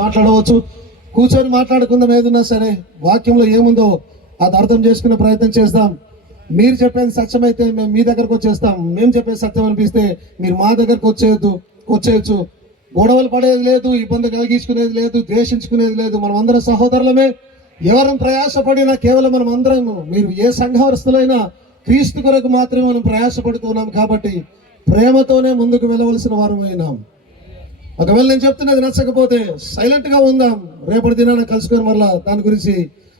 మాట్లాడవచ్చు, కూర్చొని మాట్లాడుకుందాం. ఏదున్నా సరే వాక్యంలో ఏముందో అది అర్థం చేసుకునే ప్రయత్నం చేద్దాం. మీరు చెప్పేది సత్యమైతే మేము మీ దగ్గరకు వచ్చేస్తాం, మేము చెప్పేది సత్యం అనిపిస్తే మీరు మా దగ్గరకు వచ్చేయచ్చు. గొడవలు పడేది లేదు, ఇబ్బంది కలిగించుకునేది లేదు, ద్వేషించుకునేది లేదు. మనం అందరం సహోదరులమే. ఎవరం ప్రయాసపడినా కేవలం మనం అందరం, మీరు ఏ సంఘవస్తులైనా క్రీస్తు కొరకు మాత్రమే మనం ప్రయాసపడుతున్నాం. కాబట్టి ప్రేమతోనే ముందుకు వెళ్ళవలసిన వారం అయినాం. ఒకవేళ నేను చెప్తున్నది నచ్చకపోతే సైలెంట్ గా ఉందాం, రేపటి దినాన కలుసుకొని మళ్ళా దాని గురించి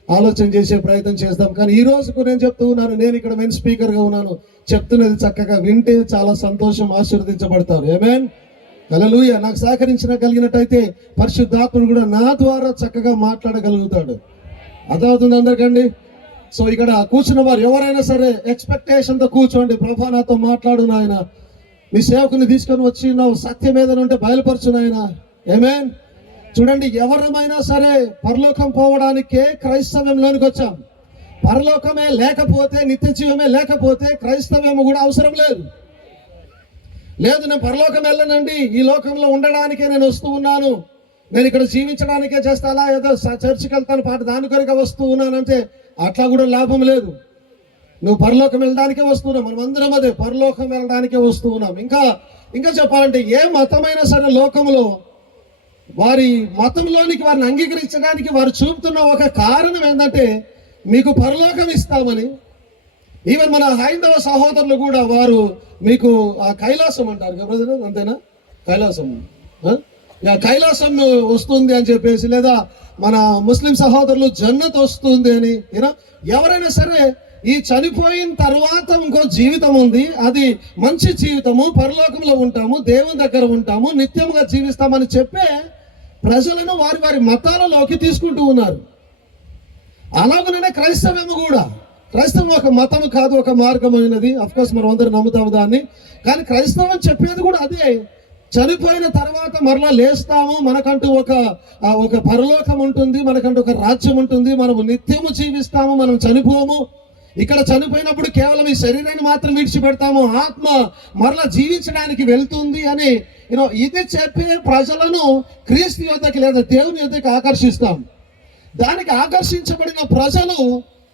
ఆలోచన చేసే ప్రయత్నం చేద్దాం. కానీ ఈ రోజుకు నేను చెప్తూ ఉన్నాను, నేను ఇక్కడ మెయిన్ స్పీకర్ గా ఉన్నాను, చెప్తున్నది చక్కగా వింటే చాలా సంతోషం, ఆశీర్వదించబడతారు. ఆమేన్, హల్లెలూయా. నాకు సహకరించగలిగినట్టయితే పరిశుద్ధాత్ముడు కూడా నా ద్వారా చక్కగా మాట్లాడగలుగుతాడు. అర్థమవుతుంది అందరికండి? సో ఇక్కడ కూర్చున్న వారు ఎవరైనా సరే ఎక్స్పెక్టేషన్ తో కూర్చోండి. ప్రభా నాతో మాట్లాడు నాయన, మీ సేవకుని తీసుకొని వచ్చి నువ్వు సత్యం ఏదైనా ఉంటే బయలుపరచు నాయన. ఆమేన్. చూడండి, ఎవరమైనా సరే పరలోకం పోవడానికే క్రైస్తవ్యంలోనికి వచ్చాం. పరలోకమే లేకపోతే, నిత్య జీవమే లేకపోతే క్రైస్తవ్యం కూడా అవసరం లేదు. నేను పరలోకం వెళ్ళనండి, ఈ లోకంలో ఉండడానికే నేను వస్తూ ఉన్నాను, నేను ఇక్కడ జీవించడానికే చేస్తానా, ఏదో చర్చికి వెళ్తాను పాట దాని కొరకే వస్తూ ఉన్నానంటే అట్లా కూడా లాభం లేదు. నువ్వు పరలోకం వెళ్ళడానికే వస్తున్నావు, మనం అందరం అదే పరలోకం వెళ్ళడానికే వస్తూ ఉన్నాం. ఇంకా చెప్పాలంటే ఏ మతమైనా సరే లోకంలో వారి మతంలోనికి వారిని అంగీకరించడానికి వారు చూపుతున్న ఒక కారణం ఏంటంటే మీకు పరలోకం ఇస్తామని. ఈవెన్ మన హైందవ సహోదరులు కూడా వారు మీకు ఆ కైలాసం అంటారు కదా, అంతేనా? కైలాసం వస్తుంది అని చెప్పేసి, లేదా మన ముస్లిం సహోదరులు జన్నత్ వస్తుంది అని. ఎవరైనా సరే ఈ చనిపోయిన తర్వాత ఇంకో జీవితం ఉంది, అది మంచి జీవితము, పరలోకంలో ఉంటాము, దేవుని దగ్గర ఉంటాము, నిత్యముగా జీవిస్తామని చెప్పే ప్రజలను వారి వారి మతాలలోకి తీసుకుంటూ ఉన్నారు. అలాగనే క్రైస్తవము కూడా, క్రైస్తవం ఒక మతం కాదు, ఒక మార్గమైనది. అఫ్కోర్స్ మనం అందరూ నమ్ముతాము దాన్ని. కానీ క్రైస్తవం చెప్పేది కూడా అదే, చనిపోయిన తర్వాత మరలా లేస్తాము, మనకంటూ ఒక పరలోకం ఉంటుంది, మనకంటూ ఒక రాజ్యం ఉంటుంది, మనము నిత్యము జీవిస్తాము, మనం చనిపోము. ఇక్కడ చనిపోయినప్పుడు కేవలం ఈ శరీరాన్ని మాత్రం విడిచిపెడతాము, ఆత్మ మరలా జీవించడానికి వెళ్తుంది అని ఇది చెప్పే ప్రజలను క్రీస్తు యొద్దకి లేదా దేవుని యొద్దకి ఆకర్షిస్తాం. దానికి ఆకర్షించబడిన ప్రజలు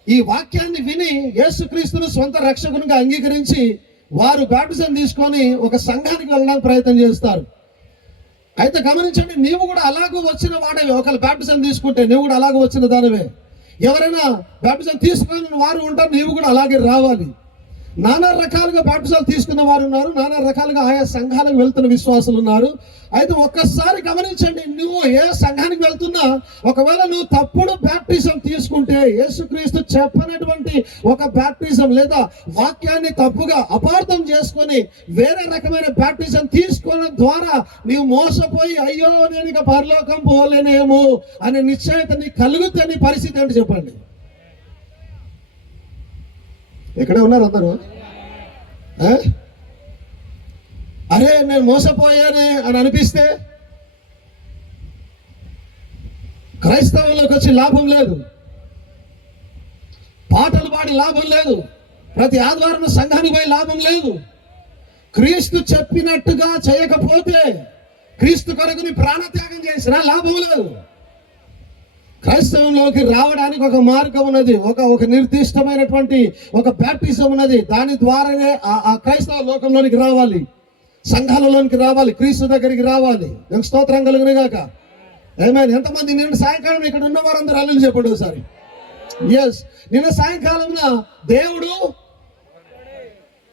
ఈ వాక్యాన్ని విని యేసుక్రీస్తును సొంత రక్షకునిగా అంగీకరించి వారు బాప్టిజం తీసుకొని ఒక సంఘానికి వెళ్ళడానికి ప్రయత్నం చేస్తారు. అయితే గమనించండి, నీవు కూడా అలాగూ వచ్చిన వాడవే. ఒకళ్ళు బాప్టిజం తీసుకుంటే నీవు కూడా అలాగూ వచ్చిన దానివే. ఎవరైనా బాప్టిజం తీసుకున్న వారు ఉంటారు, నీవు కూడా అలాగే రావాలి. నానా రకాలుగా బాప్టిజాలు తీసుకున్న వారు ఉన్నారు, నానా రకాలుగా ఆయా సంఘాలకు వెళ్తున్న విశ్వాసులు ఉన్నారు. అయితే ఒక్కసారి గమనించండి, నువ్వు ఏ సంఘానికి వెళ్తున్నా ఒకవేళ నువ్వు తప్పుడు బాప్టిజం తీసుకుంటే, యేసుక్రీస్తు చెప్పనటువంటి ఒక బాప్టిజం లేదా వాక్యాన్ని తప్పుగా అపార్థం చేసుకొని వేరే రకమైన బాప్టిజం తీసుకోవడం ద్వారా నీవు మోసపోయి అయ్యో నేను ఇక పరలోకం పోలేనేమో అనే నిశ్చయత నీకు కలుగుతుంది. పరిస్థితి ఏంటి చెప్పండి? ఎక్కడే ఉన్నారు అందరూ? అరే నేను మోసపోయానే అని అనిపిస్తే క్రైస్తవంలోకి వచ్చి లాభం లేదు, పాటలు పాడి లాభం లేదు, ప్రతి ఆదివారం సంఘానికి పోయి లాభం లేదు. క్రీస్తు చెప్పినట్టుగా చేయకపోతే, క్రీస్తు కొరకు నీ ప్రాణత్యాగం చేసినా లాభం లేదు. క్రైస్తవంలోకి రావడానికి ఒక మార్గం ఉన్నది, ఒక నిర్దిష్టమైనటువంటి ఒక బ్యాప్టిజం ఉన్నది. దాని ద్వారానే ఆ క్రైస్తవ లోకంలోనికి రావాలి, సంఘాలలోనికి రావాలి, క్రీస్తు దగ్గరికి రావాలి. నేను స్తోత్రం కలుగును గాక. ఆమేన్. ఎంతమంది నిన్న సాయంకాలం ఇక్కడ ఉన్న వారందరూ హల్లెలూయా చెప్పండి ఒకసారి. ఎస్, నిన్న సాయంకాలంలో దేవుడు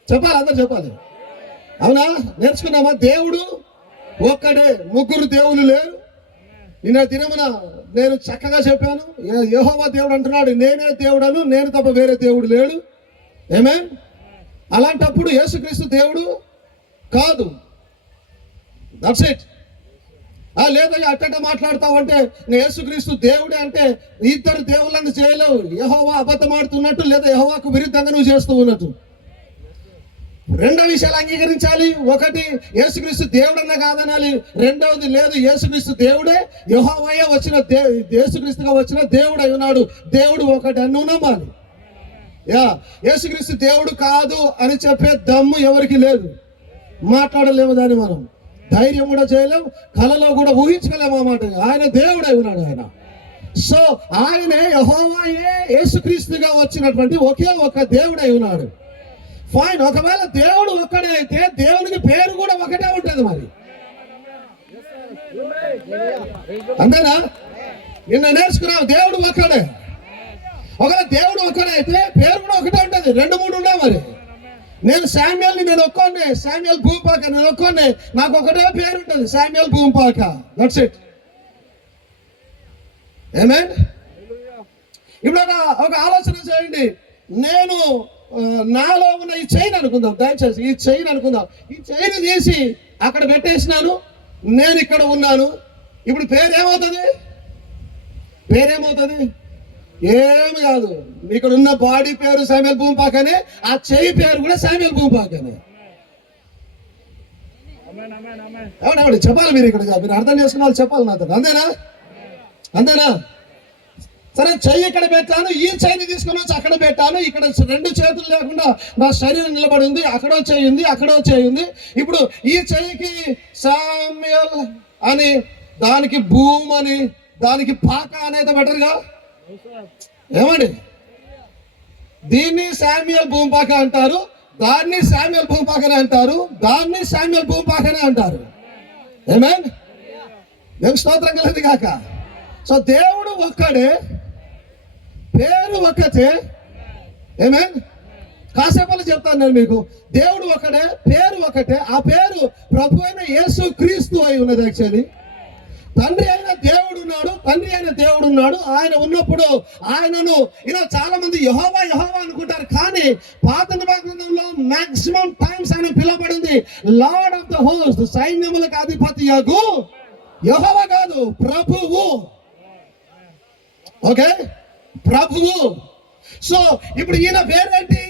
చెప్పాలి, అందరు చెప్పాలి. అవునా? నేర్చుకున్నామా? దేవుడు ఒక్కడే, ముగ్గురు దేవుళ్ళు లేరు. నిన్న దినమున నేను చక్కగా చెప్పాను, యెహోవా దేవుడు అంటున్నాడు, నేనే దేవుడను, నేను తప్ప వేరే దేవుడు లేడు. ఆమేన్. అలాంటప్పుడు యేసుక్రీస్తు దేవుడు కాదు. That's it. లేదయ్యా అట్ట మాట్లాడతావు అంటే యేసుక్రీస్తు దేవుడే అంటే ఇద్దరు దేవుళ్ళని చేయలేవు. యెహోవా అబద్ధం ఆడుతున్నట్టు, లేదా యెహోవాకు విరుద్ధంగా నువ్వు చేస్తూ ఉన్నట్టు. రెండో విషయాలు అంగీకరించాలి. ఒకటి, యేసుక్రీస్తు దేవుడన్నా కాదనాలి. రెండవది, లేదు యేసుక్రీస్తు దేవుడే, యెహోవాయే యేసుక్రీస్తుగా వచ్చిన దేవుడు అయి ఉన్నాడు, దేవుడు ఒకటి అని నువ్వు నమ్మాలి. యేసుక్రీస్తు దేవుడు కాదు అని చెప్పే దమ్ము ఎవరికి లేదు, మాట్లాడలేము దాన్ని మనం. ధైర్యం కూడా చేయలేం, కలలో కూడా ఊహించగలేము అన్నమాట. ఆయన దేవుడై ఉన్నాడు ఆయన. సో ఆయనే యెహోవాయే యేసుక్రీస్తుగా వచ్చినటువంటి ఒకే ఒక దేవుడై ఉన్నాడు. ఫైన్. ఒకవేళ దేవుడు ఒక్కడే అయితే దేవునికి పేరు కూడా ఒకటే ఉంటుంది మరి. అంతేనా? నిన్న నేర్చుకున్నావు దేవుడు ఒక్కడే. ఒకవేళ దేవుడు ఒక్కడే అయితే పేరు కూడా ఒకటే ఉంటుంది. 2-3 ఉన్నాయి మరి. నేను శామ్యుయల్ని, నేను ఒక్కొన్నే, శామ్యుయల్ భూమిపాక, నేను ఒక్కొన్నే, నాకు ఒకటే పేరు ఉంటుంది, Samuel Bhumipaka. That's it. Amen. ఇప్పుడు ఒక ఆలోచన చేయండి. నేను నాలో ఉన్న ఈ చైన్ అనుకుందాం, దయచేసి ఈ చైన్ అనుకుందాం. ఈ చైన్ తీసి అక్కడ పెట్టేసినాను, నేను ఇక్కడ ఉన్నాను. ఇప్పుడు పేరేమవుతుంది? పేరేమవుతుంది? ఏమి కాదు. ఇక్కడ ఉన్న బాడీ పేరు శామ్యుయల్ భూమిపాకనే, ఆ చెయ్యి పేరు కూడా శామ్యుయల్ భూమిపాకనే. అవునవును చెప్పాలి మీరు. ఇక్కడ మీరు అర్థం చేసుకున్న వాళ్ళు చెప్పాలి నాతో. అంతేనా? అంతేనా? సరే, చెయ్యి ఇక్కడ పెట్టాను, ఈ చెయ్యిని తీసుకుని వచ్చి అక్కడ పెట్టాను. ఇక్కడ 2 చేతులు లేకుండా నా శరీరం నిలబడి ఉంది. అక్కడో చెయ్యి ఉంది, అక్కడో చెయ్యి ఉంది. ఇప్పుడు ఈ చెయ్యికి శామ్యుయల్ అని, దానికి భూమ్ అని, దానికి పాక అనేది బెటర్గా. ఏమండి? దీన్ని శామ్యుయల్ భూమిపాక అంటారు, దాన్ని శామ్యుయల్ భూమిపాకనే అంటారు, దాన్ని శామ్యుయల్ భూమిపాకనే అంటారు. ఆమేన్. దేవుని స్తోత్రం కలది కాక. సో దేవుడు ఒక్కడే, పేరు ఒక్కటే. ఆమేన్. కాసేపలు చెప్తాను నేను మీకు. దేవుడు ఒక్కడే, పేరు ఒక్కటే. ఆ పేరు ప్రభు అయిన యేసు క్రీస్తు అయి ఉన్నది. యాక్చువల్లీ తండ్రి అయిన దేవుడు ఉన్నాడు, తండ్రి అయిన దేవుడు ఉన్నాడు. ఆయన ఉన్నప్పుడు ఆయనను చాలా మంది యెహోవా యెహోవా అనుకుంటారు, కానీ పాత నిబంధనలో మాక్సిమం టైమ్స్ ఆయన పిలువబడింది లార్డ్ ఆఫ్ ద హోస్ట్, సైన్యములకు అధిపతి యగు యెహోవా కాదు, ప్రభువు. ఓకే, ప్రభువు. సో ఇప్పుడు ఈయన పేరేంటి?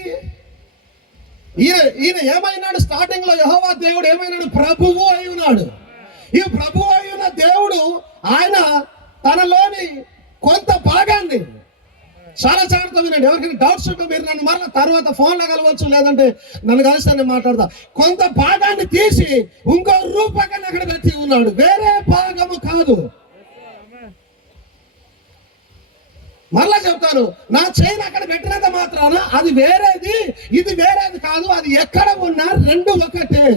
ఈయన ఏమైనాడు? స్టార్టింగ్ లో యెహోవా దేవుడు ఏమైనాడు? ప్రభువు అయి ఉన్నాడు. ఈ ప్రభువు అయి ఉన్న దేవుడు ఆయన తనలోని కొంత భాగాన్ని, చాలా జాగ్రత్తగా వినండి. ఎవరికైనా డౌట్స్ ఉంటే మీరు నన్ను మరలా తర్వాత ఫోన్లో కలవచ్చు, లేదంటే నన్ను కలిసి నేను మాట్లాడతా. కొంత భాగాన్ని తీసి ఇంకో రూపకాన్ని అక్కడ పెట్టి ఉన్నాడు, వేరే భాగము కాదు. మరలా చెప్తాను, నా చైన్ అక్కడ పెట్టినంత మాత్రాన అది వేరేది, ఇది వేరేది కాదు. అది ఎక్కడ ఉన్నా 2 ఒకటే.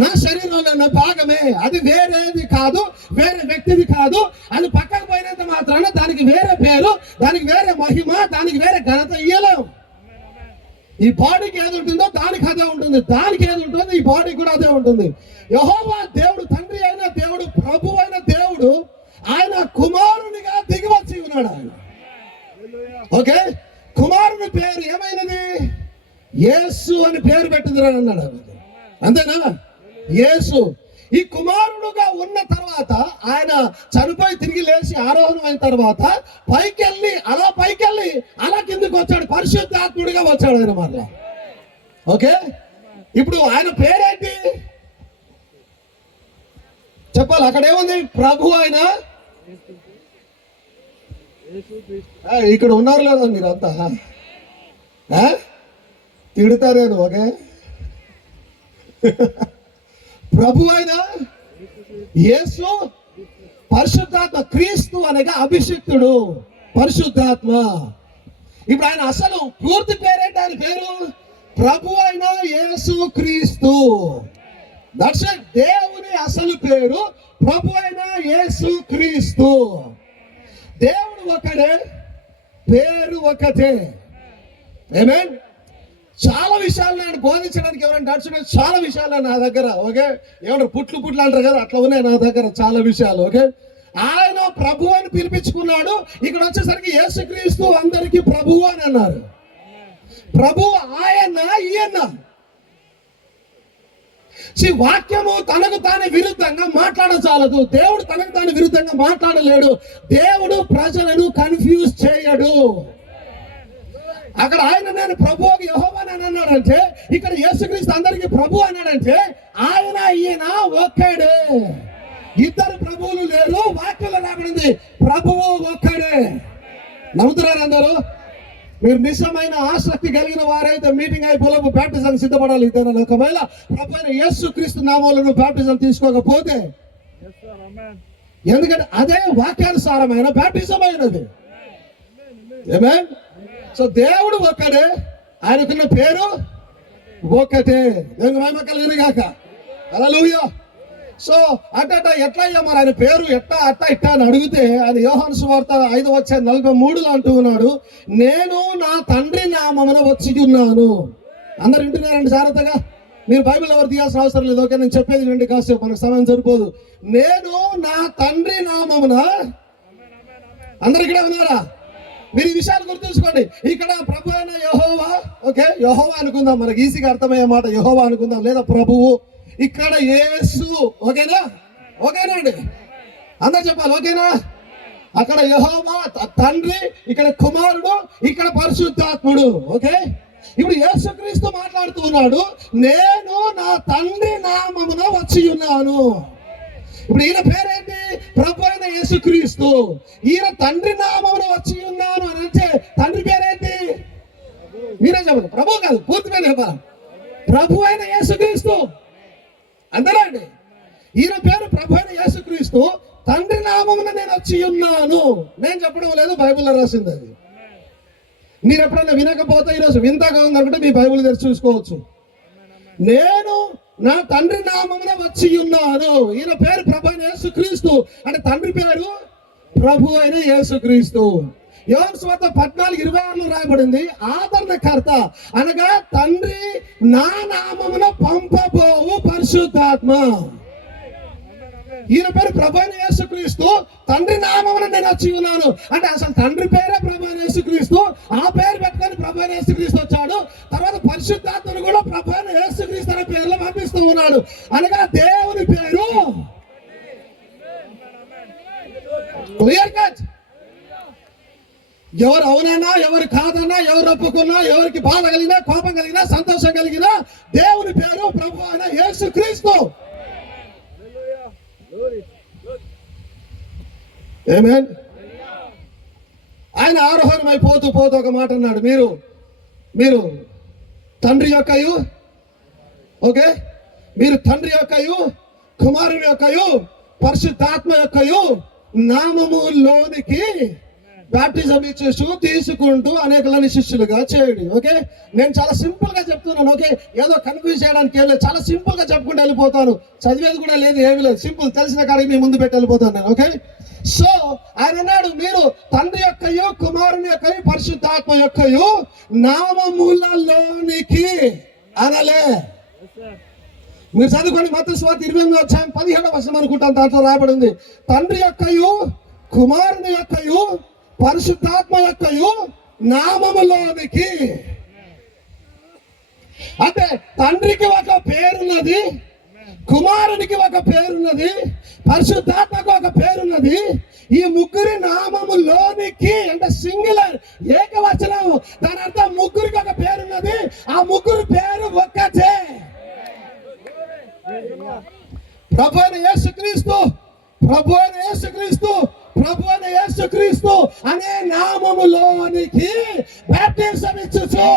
నా శరీరంలో ఉన్న భాగమే, అది వేరేది కాదు, వేరే వ్యక్తిది కాదు. అది పక్కకు పోయినంత మాత్రాన దానికి వేరే పేరు, దానికి వేరే మహిమ, దానికి వేరే ఘనత ఇయ్యలేం. ఈ బాడీకి ఏది ఉంటుందో దానికి అదే ఉంటుంది, దానికి ఏది ఉంటుందో ఈ బాడీకి కూడా అదే ఉంటుంది. యెహోవా దేవుడు, తండ్రి అయిన దేవుడు, ప్రభు అయిన దేవుడు, ఆయన కుమారునిగా దిగి వచ్చి ఉన్నాడు. ఆయన ఓకే, కుమారుని పేరు ఏమైనది? యేసు అని పేరు పెట్టిందిరా అన్నాడు. అంతేనా? యేసు. ఈ కుమారుడుగా ఉన్న తర్వాత ఆయన చనిపోయి తిరిగి లేచి ఆరోహణమైన తర్వాత పైకెళ్ళి అలా కిందకి వచ్చాడు, పరిశుద్ధాత్ముడిగా వచ్చాడు ఆయన మళ్ళా. ఓకే, ఇప్పుడు ఆయన పేరేంటి చెప్పాలి. అక్కడ ఏముంది? ప్రభు. ఆయన ఇక్కడ ఉన్నారు లేదా మీరు అంతా? తిడతారేను. ఓకే, ప్రభు అయిన యేసు, పరిశుద్ధాత్మ. క్రీస్తు అనగా అభిషిక్తుడు, పరిశుద్ధాత్మ. ఇప్పుడు ఆయన అసలు పూర్తి పేరేంటి? ఆయన పేరు ప్రభు అయిన యేసు క్రీస్తు. That's it. దేవుని అసలు పేరు ప్రభు అయిన యేసు క్రీస్తు. దేవుడు ఒకడే, పేరు ఒకటే. ఆమేన్. చాలా విషయాలు నేను బోధించడానికి ఎవరైనా నడుచుకునే చాలా విషయాలు నా దగ్గర. ఓకే, ఏమంటారు పుట్లు అంటారు కదా, అట్లా ఉన్నాయి నా దగ్గర చాలా విషయాలు. ఓకే, ఆయన ప్రభు అని పిలిపించుకున్నాడు. ఇక్కడ వచ్చేసరికి యేసుక్రీస్తు అందరికీ ప్రభువు అని అన్నారు. ప్రభు ఆయన, ఈయన. వాక్యము తనకు తానే విరుద్ధంగా మాట్లాడచాలదు. దేవుడు తనకు తాను విరుద్ధంగా మాట్లాడలేడు. దేవుడు ప్రజలను కన్ఫ్యూజ్ చేయడు. అక్కడ ఆయన నేను ప్రభు యెహోవా అని అన్నాడంటే, ఇక్కడ యేసుక్రీస్తు అందరికీ ప్రభు అన్నాడంటే ఆయన ఈయన ఒక్కడే. 2 ప్రభువులు లేరు. వాక్యంలో రాబడింది ప్రభువు ఒక్కడే. నమ్ముతున్నారు అందరూ? మీరు నిజమైన ఆసక్తి కలిగిన వారైతే మీటింగ్ అయిపోలేము బ్యాప్టిజం సిద్ధపడాలి. ఇదేనా? ఒకవేళ ప్రభువైన యేసుక్రీస్తు నామములో నువ్వు బ్యాప్టిజం తీసుకోకపోతే, ఎందుకంటే అదే వాక్యానుసారమైన బ్యాప్టిజం అయినది. ఆమేన్. సో దేవుడు ఒక్కడే, ఆయనకున్న పేరు ఒక్కటే. దేవుని మహిమ కలుగును గాక. హల్లెలూయా. సో అట్ట ఎట్లా అయ్యా మరి ఆయన పేరు ఎట్టా అట్టా ఇట్టా అని అడిగితే, ఆయన యోహాను సువార్త 5:43 అంటూ ఉన్నాడు, నేను నా తండ్రి నామమున వచ్చి ఉన్నాను. అందరు వింటున్నారండి జాగ్రత్తగా? మీరు బైబిల్ ఎవరు తీయాల్సిన అవసరం లేదు. ఓకే, నేను చెప్పేది విండి కాసేపు, మనకు సమయం సరిపోదు. నేను నా తండ్రి నామమున. అందరు ఇక్కడ ఉన్నారా? మీరు ఈ విషయాలు గుర్తుంచుకోండి. ఇక్కడ ప్రభు అయిన యెహోవా, ఓకే యెహోవా అనుకుందాం, మనకి ఈజీగా అర్థమయ్యే మాట యెహోవా అనుకుందాం, లేదా ప్రభువు. ఇక్కడ యేసు, ఓకేనా? ఓకేనా అండి? అందరు చెప్పాలి ఓకేనా? అక్కడ యెహోవా తండ్రి, ఇక్కడ కుమారుడు, ఇక్కడ పరిశుద్ధాత్ముడు. ఓకే, ఇప్పుడు యేసుక్రీస్తు మాట్లాడుతూ ఉన్నాడు, నేను నా తండ్రి నామమున వచ్చి ఉన్నాను. ఇప్పుడు ఈయన పేరేంటి? ప్రభు అయిన యేసుక్రీస్తు. ఈయన తండ్రి నామమున వచ్చి ఉన్నాను అని అంటే తండ్రి పేరేంటి? మీరే చెప్పండి. ప్రభు కాదు, పూర్తి పేరు చెప్పాలి. ప్రభు అయిన యేసుక్రీస్తు. అందరూ అండి, ఈయన పేరు ప్రభు అయిన యేసుక్రీస్తు. తండ్రి నామమున నేను వచ్చి ఉన్నాను. నేను చెప్పడం లేదు, బైబిల్లో రాసింది అది. మీరు ఎప్పుడైనా వినకపోతే ఈరోజు వింతగా ఉందనుకుంటే మీ బైబిల్ తెరిచి చూసుకోవచ్చు. నేను నా తండ్రి నామమున వచ్చి ఉన్నాను. ఈయన పేరు ప్రభు అయిన యేసుక్రీస్తు. అంటే తండ్రి పేరు ప్రభు అయిన యేసుక్రీస్తు. యోహాను సువార్త 14:26 రాయబడింది, ఆదరణకర్త అనగా తండ్రి నా నామమున పంపబోవు పరిశుద్ధాత్మ. ఈయన పేరు ప్రభు అయిన యేసుక్రీస్తు. తండ్రి నామమున నేను వచ్చి ఉన్నాను అంటే అసలు తండ్రి పేరే ప్రభు అయిన యేసుక్రీస్తు. ఆ పేరు పెట్టుకొని ప్రభు అయిన యేసుక్రీస్తు వచ్చాడు. తర్వాత పరిశుద్ధాత్మను కూడా ప్రభు అయిన యేసుక్రీస్తు అనే పేరులో పంపిస్తూ ఉన్నాడు. అనగా దేవుని పేరు క్లియర్ కట్. ఎవరు అవునన్నా, ఎవరు కాదన్నా, ఎవరు ఒప్పుకున్నా, ఎవరికి బాధ కలిగినా, కోపం కలిగినా, సంతోషం కలిగినా, దేవుని పేరు ప్రభు అయిన యేసుక్రీస్తు. ఆమేన్. ఆయన ఆరోహణమై పోతూ ఒక మాట అన్నాడు, మీరు తండ్రి యొక్కయు, ఓకే, మీరు తండ్రి యొక్కయు, కుమారుని యొక్కయు, పరిశుద్ధాత్మ యొక్కయు నామములోనికి బాప్టిజం ఇచ్చేస్తూ తీసుకుంటూ అనేకలని శిష్యులుగా చేయండి. ఓకే, నేను చాలా సింపుల్ గా చెప్తున్నాను. ఓకే, ఏదో కన్ఫ్యూజ్ చేయడానికి ఏం లేదు, చాలా సింపుల్ గా చెప్పుకుంటూ వెళ్ళిపోతాను. చదివేది కూడా లేదు, ఏమి లేదు, సింపుల్ తెలిసిన కాడికి మీ ముందు పెట్టి వెళ్ళిపోతాను నేను. ఓకే, సో ఆయన అన్నాడు, మీరు తండ్రి యొక్కయు, కుమారుని యొక్కయు, పరిశుద్ధాత్మ యొక్కయు నామములలోనికి అనలే. మీరు చదువుకోండి, మత్తయి సువార్త 28:17 అనుకుంటాను, దాంట్లో రాయబడింది, తండ్రి యొక్కయు, కుమారుని యొక్కయు, పరిశుద్ధాత్మ యొక్కయు నామములోనికి. అంటే తండ్రికి ఒక పేరున్నది, కుమారునికి ఒక పేరున్నది, పరిశుద్ధాత్మకు ఒక పేరున్నది. ఈ ముగ్గురి నామములోనికి అంటే సింగులర్, ఏకవచనం. దాని అర్థం ముగ్గురికి ఒక పేరున్నది, ఆ ముగ్గురు పేరు ఒక్కటే. ప్రభు అయిన యేసుక్రీస్తు, ప్రభు అయిన యేసుక్రీస్తు, ప్రభు అయిన యేసుక్రీస్తు అనే నామములోనికి బాప్టిజం ఇచ్చుచు.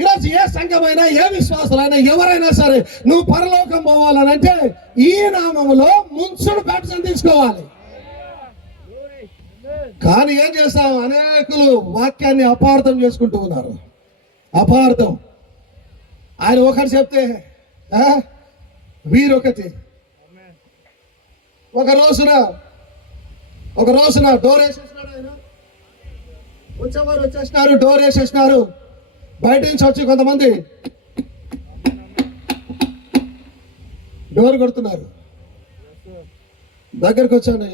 ఈరోజు ఏ సంఘమైనా, ఏ విశ్వాసులైనా, ఎవరైనా సరే నువ్వు పరలోకం పోవాలనంటే ఈ నామములో ముంచుడు బాప్టిజం తీసుకోవాలి. కానీ ఏం చేస్తాం, అనేకులు వాక్యాన్ని అపార్థం చేసుకుంటూ ఉన్నారు. అపార్థం. ఆయన ఒకటి చెప్తే వీరొకటి. ఒక రోజున డోర్ వేసేసినాడు ఆయన. వచ్చేవారు వచ్చేసినారు, డోర్ వేసేసినారు. బయట నుంచి వచ్చి కొంతమంది డోర్ కొడుతున్నారు. దగ్గరకు వచ్చాను,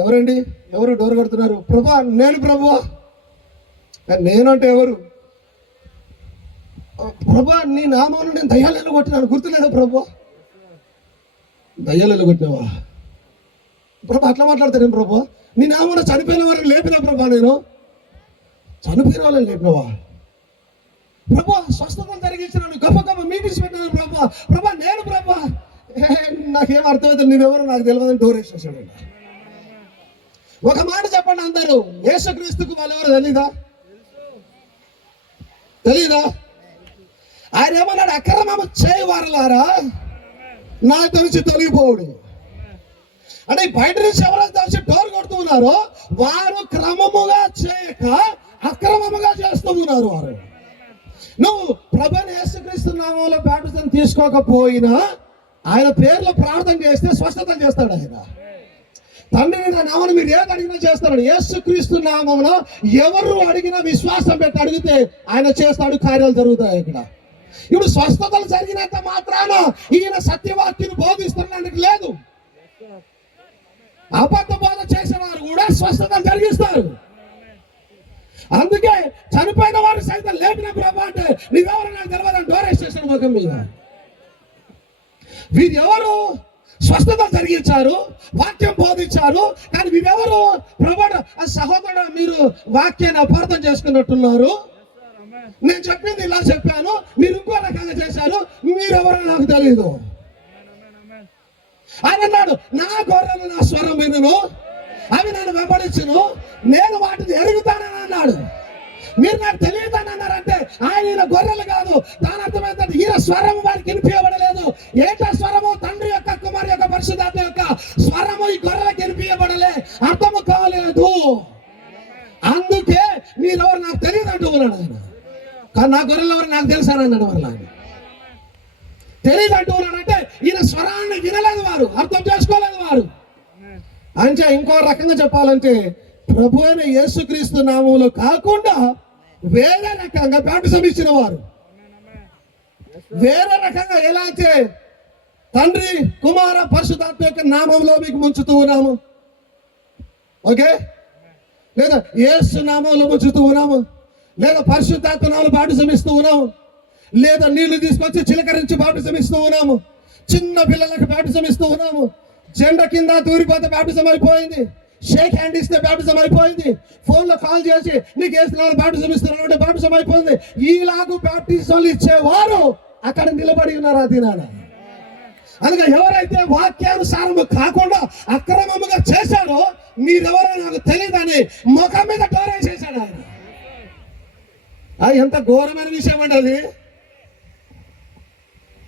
ఎవరండి, ఎవరు డోర్ కొడుతున్నారు? ప్రభా, నేను ప్రభువా. నేనంటే ఎవరు? ప్రభా, నీ నామంలో నేను దయ్యాలను కొట్టినాను, గుర్తులేదా ప్రభువా? దయ్యాలను కొట్టినావా ప్రభా? అట్లా మాట్లాడతానేం ప్రభా? నీ నామంలో చనిపోయిన వారిని లేపినా ప్రభా? నేను చనిపోయిన వాళ్ళని లేపినావా ప్రభా? స్వస్థతలు జరిగించినాను, గొప్ప గొప్ప మీటింగ్స్ పెట్టినాను ప్రభా. ప్రభా, నేను ప్రభా. నాకేం అర్థమైతే నువ్వెవరో నాకు తెలియదని డోర్ వేసేసాడు. ఒక మాట చెప్పండి అందరూ, యేసుక్రీస్తుకు వాళ్ళు ఎవరు తెలీదా? ఆయన ఏమన్నాడు? అక్రమము చేయవారలారా నా తెలిసి తొలగిపోవుడు. అంటే బయట నుంచి ఎవరైతే తెలిసి డోర్ కొడుతూ ఉన్నారో వారు క్రమముగా చేయక అక్రమముగా చేస్తూ ఉన్నారు. వారు నువ్వు ప్రభువైన యేసుక్రీస్తు నామంలో బాప్టిజం తీసుకోకపోయినా ఆయన పేర్లో ప్రార్థన చేస్తే స్వస్థత చేస్తాడు ఆయన. తండ్రి నా నామను మీరు ఏది అడిగినా చేస్తాడు. యేసుక్రీస్తు నామంలో ఎవరు అడిగినా విశ్వాసం పెట్టి అడిగితే ఆయన చేస్తాడు, కార్యాలు జరుగుతాయి. ఇక్కడ ఇప్పుడు స్వస్థతలు జరిగినంత మాత్రాన ఈయన సత్యవాక్యం బోధిస్తున్నందుకు లేదు. అబద్ధ బోధ చేసేవారు కూడా స్వస్థతలు జరిగిస్తారు. అందుకే చనిపోయిన వారు సైతం లేపిన ప్రభు అంటే నీవెవరు నాకు తెలియదని డోరేజ్ చేసిన ముఖం మీద. వీరెవరు స్వస్థత జరిగించారు, వాక్యం బోధించారు, కానీ వీరెవరు? ప్రభు సహోదరుడు మీరు వాక్యాన్ని అపార్థం చేసుకున్నట్టున్నారు. నేను చెప్పింది ఇలా చెప్పాను, మీరు ఇంకో రకంగా చేశారు, మీరెవరో నాకు తెలియదు. ఆయన అన్నాడు, నా గొర్రెలు నా స్వరం వినును, అవి నన్ను వెంబడించును, నేను వాటిని ఎరుగుతానని అన్నాడు. మీరు నాకు తెలియతానన్నారంటే ఆయన గొర్రెలు కాదు. దాని అర్థం ఏంటంటే ఈయన స్వరం వారికి వినిపించబడలేదు. ఏంటో స్వరము? తండ్రి యొక్క, కుమారు యొక్క, పరిశుద్ధాత్మ యొక్క స్వరము ఈ గొర్రెలకు వినిపించబడలే, అర్థము కాలేదు. అందుకే మీరెవరు నాకు తెలియదు అంటూ ఉన్నాడు ఆయన. కానీ నా గొర్రెలు ఎవరు నాకు తెలుసాను అన్నాడు. వల్ల తెలియదు అంటూ ఉన్నాడంటే ఈయన స్వరాన్ని వినలేదు వారు, అర్థం చేసుకోలేదు వారు. అంటే ఇంకో రకంగా చెప్పాలంటే ప్రభు అయిన యేసుక్రీస్తు నామములో కాకుండా వేరే రకంగా బాప్టిజం ఇచ్చిన వారు. వేరే రకంగా ఎలా అంటే తండ్రి, కుమార, పరిశుద్ధాత్మ యొక్క నామంలో మీకు ముంచుతూ ఉన్నాము, ఓకే, లేదా యేసు నామంలో ముంచుతూ ఉన్నాము, లేదా పరిశుద్ధాత్మ నామంలో బాప్టిజం ఇస్తూ ఉన్నాము, లేదా నీళ్లు తీసుకొచ్చి చిలకరించి బాప్టిజం ఇస్తూ ఉన్నాము, చిన్న పిల్లలకు బాప్టిజం ఇస్తూ ఉన్నాము, జెండా కింద దూరిపోతే బాప్టిజం అయిపోయింది, షేక్ హ్యాండ్ ఇస్తే బాప్టిజం అయిపోయింది, ఫోన్లో కాల్ చేసి నీకు వేస్తున్నాను బాప్టిజం ఇస్తున్నాను అంటే బాప్టిజం అయిపోయింది. ఈలాగు బాప్టిజంలు ఇచ్చేవారు అక్కడ నిలబడి ఉన్నారు ఆ దినాన. అందుకే ఎవరైతే వాక్యానుసారము కాకుండా అక్రమముగా చేశారో మీరెవరో నాకు తెలియదని ముఖం మీద డోరేసేసాడు ఆయన. ఎంత ఘోరమైన విషయం అండి అది.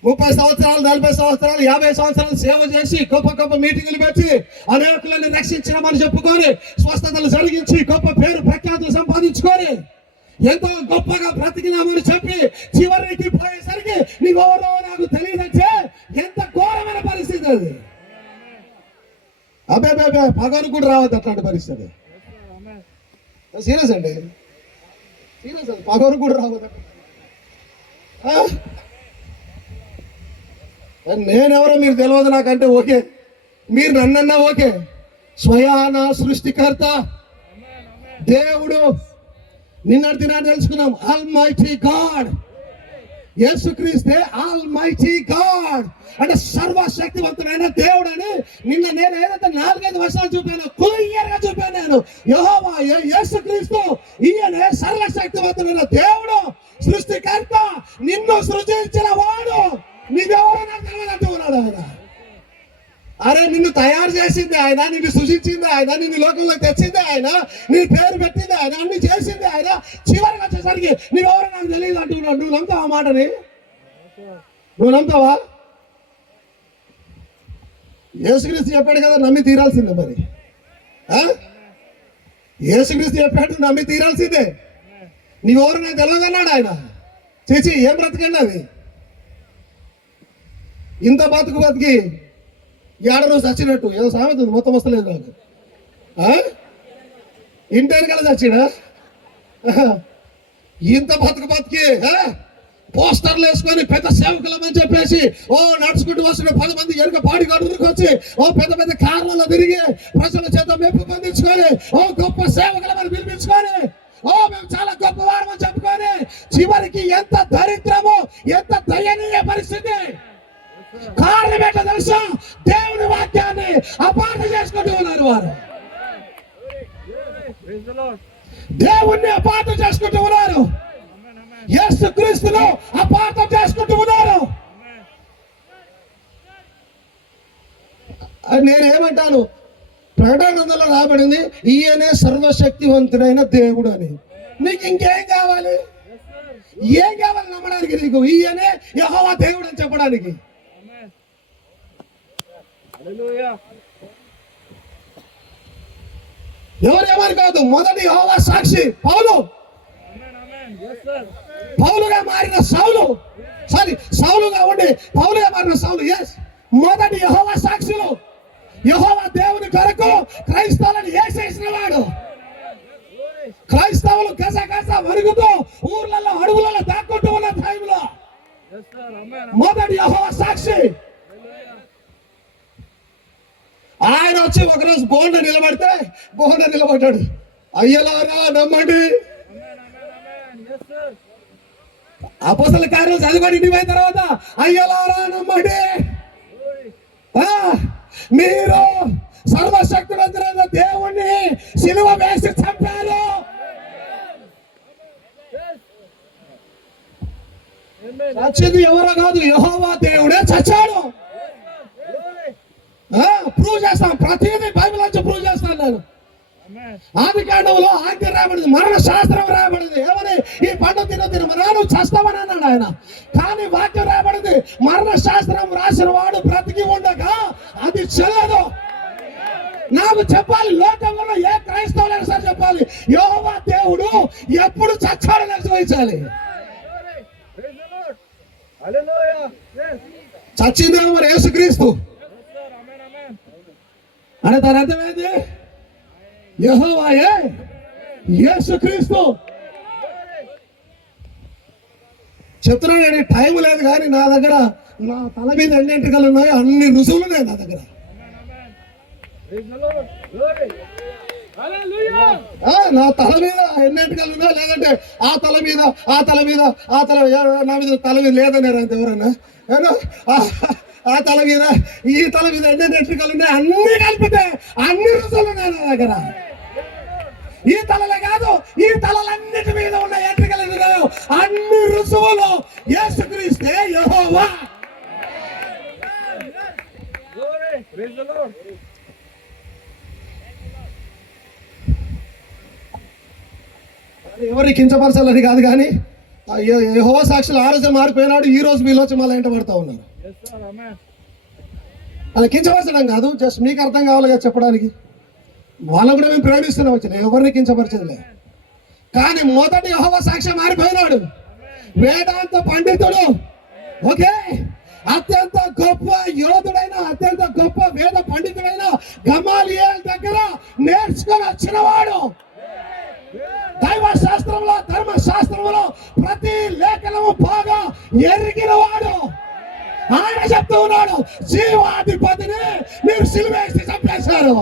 30 సంవత్సరాలు, 40 సంవత్సరాలు, 50 సంవత్సరాలు సేవ చేసి గొప్ప గొప్ప మీటింగులు పెట్టి అనేకులను రక్షించినామని చెప్పుకొని స్వస్థతలు జరిగించి గొప్ప పేరు ప్రఖ్యాతులు సంపాదించుకొని ఎంతో గొప్పగా బ్రతికినామని చెప్పి చివరికి పోయేసరికి నీవెవరో నాకు తెలియదంటే ఎంత ఘోరమైన పరిస్థితి అది. అబ్బే పగను కూడా రావద్దు అట్లాంటి పరిస్థితి. సీరియస్ అండి, సీరియస్ అండి, పగను కూడా రావద్దు. నేనెవరో మీరు తెలియదు నాకంటే ఓకే, మీరు నన్నన్నా ఓకే. స్వయాన సృష్టికర్త దేవుడు నిన్నటి దినాన్ని తెలుసుకున్నాం. ఆల్మైటీ గాడ్, యేసుక్రీస్తే ఆల్మైటీ గాడ్ అంటే సర్వశక్తివంతుడైన దేవుడు అని నిన్న నేను ఏదైతే 4-5 వర్షాలు చూపాను, క్లియర్ గా చూపాను నేను. యెహోవా యేసుక్రీస్తు ఈయన సర్వశక్తివంతుడైన దేవుడు, సృష్టికర్త, నిన్ను సృజించిన వాడు. నీవెవరో నాకు తెలియదంటూ ఉన్నాడు ఆయన. అరే నిన్ను తయారు చేసింది ఆయన, నిన్ను సృష్టించింది ఆయన, నిన్ను లోకంలో తెచ్చింది ఆయన, నీ పేరు పెట్టింది ఆయన, అన్ని చేసింది ఆయన. చివరికి వచ్చేసరికి నీవెవరో నాకు తెలియదు అంటున్నాడు. నువ్వు నమ్ముతావా మాటని? నువ్వు నమ్ముతావా? యేసుక్రీస్తు చెప్పాడు కదా, నమ్మి తీరాల్సిందే. మరి యేసుక్రీస్తు చెప్పాడు, నమ్మి తీరాల్సిందే. నీవెవరో నాకు తెలియదు అన్నాడు ఆయన. చేసి ఏం బ్రతకండి అది. ఇంత బతికి ఏడరోజు చచ్చినట్టు ఏదో సామెత ఉంది, మొత్తం వస్తలేదు నాకు. ఇంటెనకాల చచ్చినా ఇంత బతికి పోస్టర్లు వేసుకొని పెద్ద సేవకులమని చెప్పేసి నడుచుకుంటూ వస్తున్న 10 మంది ఎరుక బాడీ గార్డులకు వచ్చి పెద్ద పెద్ద కార్లలో తిరిగి ప్రజల చేత మెప్పు పొందించుకొని గొప్ప సేవకులమని పిలిపించుకొని మేము చాలా గొప్పవారమని చెప్పుకొని చివరికి ఎంత దరిద్రము, ఎంత దయనీయ పరిస్థితి. కారణం ఏంటో తెలుసా? దేవుని వాక్యాన్ని అపార్థం చేసుకుంటూ ఉన్నారు వారు. దేవుణ్ణి అపార్థం చేసుకుంటూ ఉన్నారు. యేసుక్రీస్తును అపార్థం చేసుకుంటూ ఉన్నారు. నేనేమంటాను, ప్రకటన గ్రంథంలో రాబడింది ఈయనే సర్వశక్తివంతుడైన దేవుడు అని. నీకు ఇంకేం కావాలి? ఏం కావాలి నమ్మడానికి? నీకు ఈయనే యెహోవా దేవుడు అని చెప్పడానికి. ఎవరెవరు కాదు, మొదటి యెహోవా సాక్షి పౌలుగా మారిన సౌలుగా ఉండి పౌలుగా మారిన సౌలు. ఎస్, మొదటి యెహోవా సాక్షులు, యెహోవా దేవుని కొరకు క్రైస్తవులను ఏసేసిన వాడు. క్రైస్తవులు గస వరుగుతూ ఊర్లలో అడుగులలో దాక్కుంటూ ఉన్న టైంలో మొదటి యెహోవా సాక్షి. ఆయన వచ్చి ఒకరోజు బోండ నిలబడ్డాడు. అయ్యలారా నమ్మండి. అపోస్తల కార్యాలు చదివాడు. ఇంటికి పోయిన తర్వాత అయ్యలారా నమ్మండి, మీరు సర్వశక్తుడైన దేవుణ్ణి సిలువ వేసి చంపారు. చచ్చింది ఎవరో కాదు, యెహోవా దేవుడే చచ్చాడు. ప్రూవ్ చేస్తాం, ప్రతిదీ బైబిల్ నుంచి ప్రూవ్ చేస్తాను నేను. ఆది కాండంలో ఆజ్ఞ రాబడింది, మరణ శాస్త్రం రాబడింది. ఏమని? ఈ పండు తిన నువ్వు చస్తావని అన్నాడు ఆయన. కానీ వాక్యం రాబడింది, మరణ శాస్త్రం రాసిన వాడు బ్రతికి ఉండగా అది చెల్లదు. నాకు చెప్పాలి, లోకంలో ఏ క్రైస్తవులైనా సరే చెప్పాలి, యెహోవా దేవుడు ఎప్పుడు చచ్చాడని గ్రహించాలి. చచ్చిందేమో మరి యేసుక్రీస్తు అంటే దాని అర్థమైంది యెహోవాయే యేసుక్రీస్తు. చెప్తున్నాను, టైం లేదు కానీ నా దగ్గర నా తల మీద ఎన్ని ఎంట్రుకలు ఉన్నాయో అన్ని రుజువులు ఉన్నాయి నా దగ్గర. నా తల మీద ఎన్ని ఎంట్రుకలు ఉన్నాయో, లేదంటే ఆ తల మీద నా మీద తల మీద లేదన్నారు అంత ఎవరన్నా. ఆ తల మీద ఈ తల మీద ఎన్ని ఎంట్రుకలు ఉన్నాయి అన్ని కలిపితే అన్ని రుజువులు ఉన్నాయి నా దగ్గర. ఈ తలలే కాదు, ఈ తలలన్నిటి మీద ఉన్న ఎంట్రుకలు ఉన్నాయో అన్ని రుజువులు యేసుక్రీస్తే యెహోవా. ఎవరిని కించపరచాలని కాదు, కానీ యెహోవా సాక్షులు ఆ రోజు మారిపోయినాడు, ఈ రోజు మీలో వచ్చి మళ్ళీ ఎంట పడతా ఉన్నారు. అది కించపరచడం కాదు, జస్ట్ మీకు అర్థం కావాలి కదా చెప్పడానికి. వాళ్ళకు కూడా మేము ప్రేమిస్తున్నాం, వచ్చిన ఎవరిని కించపరచదులే. కానీ మొదటి యెహోవా సాక్షి మారిపోయినాడు, వేదాంత పండితుడు. ఓకే, అత్యంత గొప్ప యోధుడైన, అత్యంత గొప్ప వేద పండితుడైన గమాలియేల్ దగ్గర నేర్చుకొని వచ్చినవాడు. దైవ శాస్త్రంలో, ధర్మశాస్త్రంలో ప్రతి లేఖనము బాగా ఎరిగిన వాడు. ఆయన చెప్తూ ఉన్నాడు, జీవాధిపతిని మీరు సిలువేసి చంపేశారు.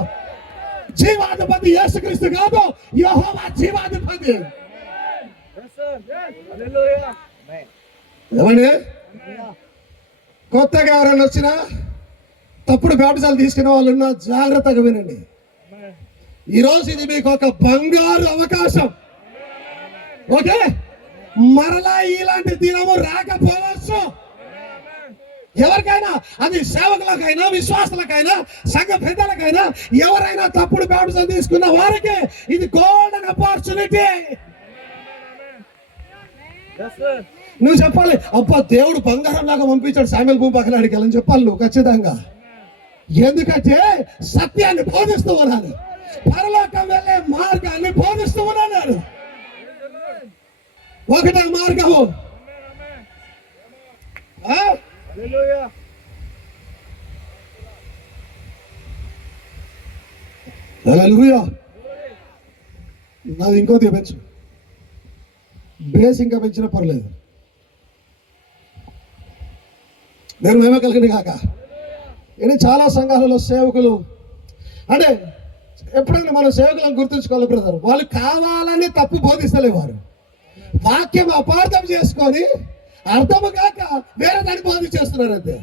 జీవాధిపతి యేసుక్రీస్తు కాదు, యెహోవా జీవాధిపతి. ఏమండి, కొత్తగా ఎవరైనా వచ్చినా తప్పుడు బాప్టిజాలు తీసుకునే వాళ్ళు ఉన్నా జాగ్రత్తగా వినండి. ఈరోజు ఇది మీకు ఒక బంగారు అవకాశం. ఓకే, మరలా ఇలాంటి దినము రాకపోవచ్చు. ఎవరికైనా, అది సేవకులకైనా, విశ్వాసులకైనా, సంఘ పెద్దలకైనా, ఎవరైనా తప్పుడు బాప్టిజం తీసుకున్న వారికి ఇది గోల్డెన్ ఆపర్చునిటీ. నువ్వు చెప్పాలి, అబ్బా దేవుడు బంగారం లాగా పంపించాడు శామ్యూయల్ భూపక్కలాడికి వెళ్ళని చెప్పాలి నువ్వు ఖచ్చితంగా. ఎందుకంటే సత్యాన్ని బోధిస్తూ ఉన్నాను, పరలోకం వెళ్ళే మార్గాన్ని బోధిస్తూ ఉన్నాడు. ఒకటే మార్గము. నాది ఇంకోటి పెంచు, బేస్ ఇంకా పెంచినా పర్లేదు, నేను మేమే కలిగింది కాక. ఇది చాలా సంఘాలలో సేవకులు అంటే ఎప్పుడైనా మనం సేవకులను గుర్తుంచుకోవాలి బ్రదర్, వాళ్ళు కావాలని తప్పు బోధిస్తలే. వారు వాక్యం అపార్థం చేసుకొని అర్థము కాక వేరే దాన్ని బోధించేస్తున్నారు అంతే.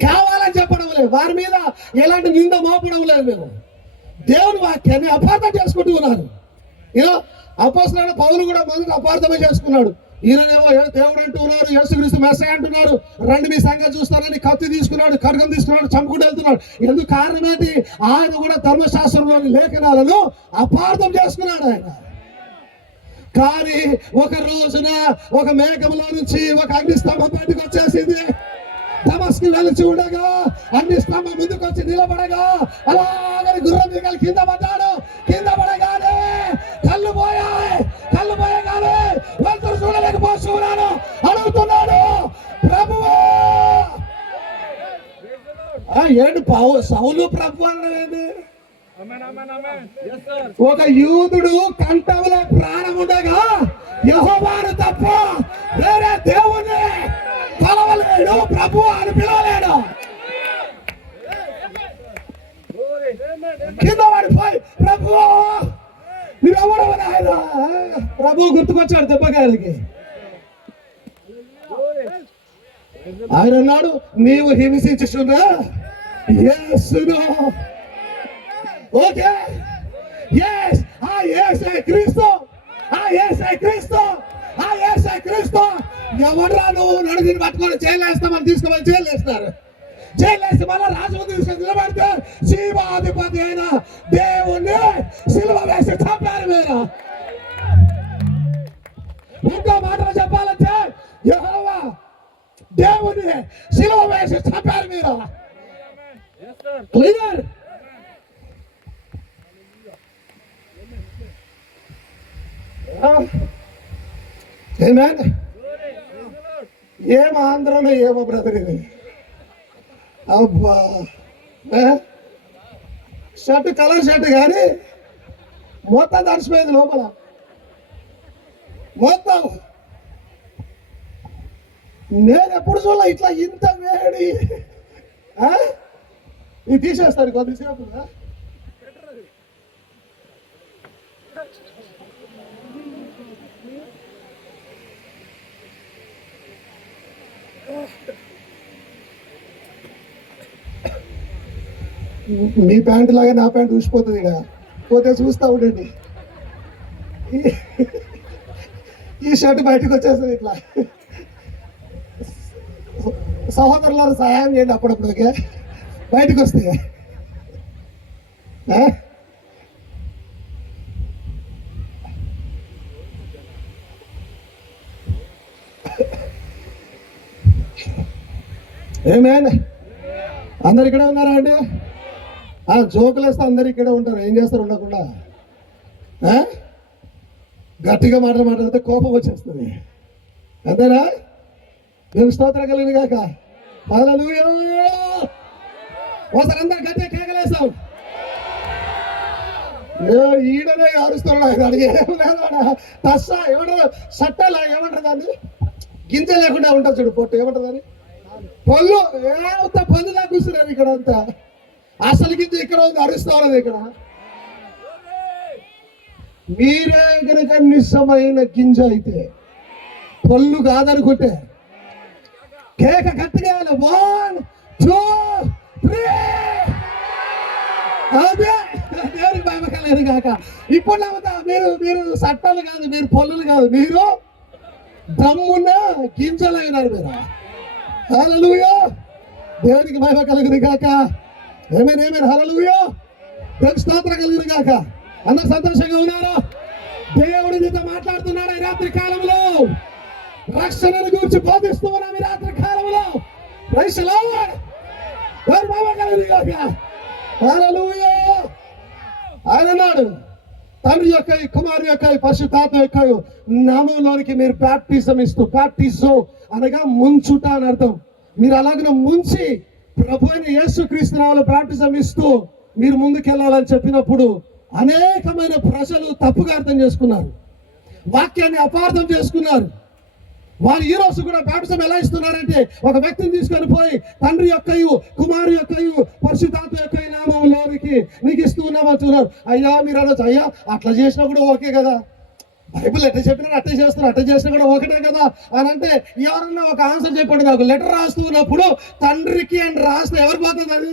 కావాలని చెప్పడం లేదు, వారి మీద ఎలాంటి నింద మోపడం లేదు. మేము దేవుని వాక్యాన్ని అపార్థం చేసుకుంటూ ఉన్నారు. ఇలా అపోస్తలుడైన పౌలు కూడా మొదట అపార్థమే చేసుకున్నాడు. ఈయననేమో దేవుడు అంటున్నారు, యేసుక్రీస్తు మెస్సయ్య అంటున్నారు. రండి మీ సంగతి చూస్తానని కత్తి తీసుకున్నాడు, ఖడ్గం తీసుకున్నాడు, చంపుకుంటూ వెళ్తున్నాడు. ఎందుకు కారణం ఏంటి? ఆయన కూడా ధర్మశాస్త్రంలోని లేఖనాలను అపార్థం చేసుకున్నాడు ఆయన. కానీ ఒక రోజున ఒక మేఘంలో నుంచి ఒక అగ్నిస్తంభం బయటకు వచ్చేసింది. దమస్కు వెలిచి ఉండగా అగ్నిస్తంభం ముందుకు వచ్చి నిలబడగా అలాగని గుర్రం దిగాలి కింద పడ్డాడు. కింద పడగానే కళ్ళు పోయగానే వెళ్తురు చూడలేకపోతున్నాను అడుగుతున్నాడు, ప్రభువా ఏంటి సౌలు ప్రభు అన్నది? ఒక యూదుడు కంఠంలో ప్రాణం ఉండగా యెహోవాను తప్ప వేరే దేవుని కొలవలేడు, ప్రభు అని పిలవలేడు. కింద పడిపోయి ప్రభు నువ్వెవడవు నాయన, ప్రభు గుర్తుకొచ్చాడు దెబ్బకాయలకి. ఆయన అన్నాడు, నీవు హింసించుచున్నా యేసును. ఓకే, yes, యేసే క్రీస్తు, యేసే క్రీస్తు, యేసే క్రీస్తు. ఎవడరా నువ్వు? నడుగుని పట్టుకొని జైలేస్తామని తీసుకుని జైలు వేస్తారు. జైలు వేసి మళ్ళీ రాజు తీసుకొని నిలబడితే జీవాధిపతి అయిన దేవుణ్ణి సిలువ వేసి చంపారు మీరు. ఇంకో మాటలు చెప్పాలంటే యెహోవా దేవుని సిలువ వేసి చంపారు మీరు. క్లియర్? ఆమేన్. ఏం ఆంధ్రలో ఏమో బ్రదర్ ఇది. అబ్బా, షర్ట్ కలర్ షర్ట్ కానీ మొత్తం తడిసిపోయింది లోపల మొత్తం. నేను ఎప్పుడు చూడాల ఇట్లా ఇంత వేడి. ఇది తీసేస్తాను కొద్దిసేపు. మీ ప్యాంటు లాగా నా ప్యాంట్ ఊసిపోతుంది. ఇక పోతే చూస్తూ ఉండండి, ఈ షర్ట్ బయటకు వచ్చేస్తుంది ఇట్లా. సహోదరులను సహాయం చేయండి అప్పుడప్పుడు, ఓకే? బయటకు వస్తే ఏమేన్ అందరు ఇక్కడే ఉన్నారా అండి? జోకులు వేస్తే అందరు ఇక్కడే ఉంటారు. ఏం చేస్తారు ఉండకుండా? గట్టిగా మాట్లాడితే కోపం వచ్చేస్తుంది, అంతేనా? మేము స్తోత్రం కలిగిన కాక హల్లెలూయా. ఒకసారి అందరు గట్టిగా కేకలేసాం. ఈడనే అరుస్తున్నాడు. అది ఏం లేదు, తస్సా ఏమంటారు, సట్టలా ఏమంటారు దాన్ని, గింజ లేకుండా ఉంటుంది చూడు, పొట్టు ఏమంటారు దాన్ని, పళ్ళు. ఏమంతా పళ్ళులా కూర్చున్నారు ఇక్కడ అంతా. అసలు గింజ ఇక్కడ ఉంది, అరుస్తా ఉన్నది ఇక్కడ. మీరే కనుక నిజమైన గింజ అయితే, పళ్ళు కాదనుకుంటే కేక గట్టిగా 1 2 3. అదే దేవునికి భయపడలేదు కాక. ఇప్పుడు నమ్ముతా, మీరు సట్టాలు కాదు, మీరు పళ్ళులు కాదు, మీరు దమ్మున్న గింజలు అయినారు మీరు. హల్లెలూయా, దేవునికి మహిమ కలుగును గాక. ఆమేన్, ఆమేన్, హల్లెలూయా. దేవునికి స్తోత్రం కలుగును గాక. అందరూ సంతోషంగా ఉన్నారా? దేవుడు నీతో మాట్లాడుతున్నాడు ఈ రాత్రి కాలంలో. రక్షణను గురించి బోధిస్తూ ఉన్నాం ఈ రాత్రి కాలంలో. Praise the Lord. దేవునికి మహిమ కలుగును గాక. హల్లెలూయా. ఆయన అన్నాడు, తండ్రి యొక్క కుమారు యొక్క పరిశుద్ధాత్మ యొక్క నామంలోనికి మీరు బాప్టిజం ఇస్తూ, బాప్టిజో అనగా ముంచుట అని అర్థం. మీరు అలాగే ముంచి ప్రభు అయిన యేసుక్రీస్తు నామములో బాప్టిజం ఇస్తూ మీరు ముందుకెళ్ళాలని చెప్పినప్పుడు అనేకమైన ప్రజలు తప్పుగా అర్థం చేసుకున్నారు, వాక్యాన్ని అపార్థం చేసుకున్నారు. వారు ఈ రోజు కూడా బాప్టిజం ఎలా ఇస్తున్నారంటే, ఒక వ్యక్తిని తీసుకొని పోయి తండ్రి యొక్కయు కుమారు యొక్కయు పరిశుద్ధాత్మ యొక్క నామంలోనికి నీకు ఇస్తూ ఉన్నామంటున్నారు. అయ్యా మీరు అనొచ్చు, అయ్యా అట్లా చేసినా కూడా ఓకే కదా, బైబిల్ ఎట్లా చెప్పినా అట్లా చేస్తున్నారు, అట్లా చేసినా కూడా ఒకటే కదా అని అంటే, ఎవరన్నా ఒక ఆన్సర్ చెప్పండి నాకు. లెటర్ రాస్తూ ఉన్నప్పుడు తండ్రికి అని రాస్తే ఎవరు పోతుంది అది?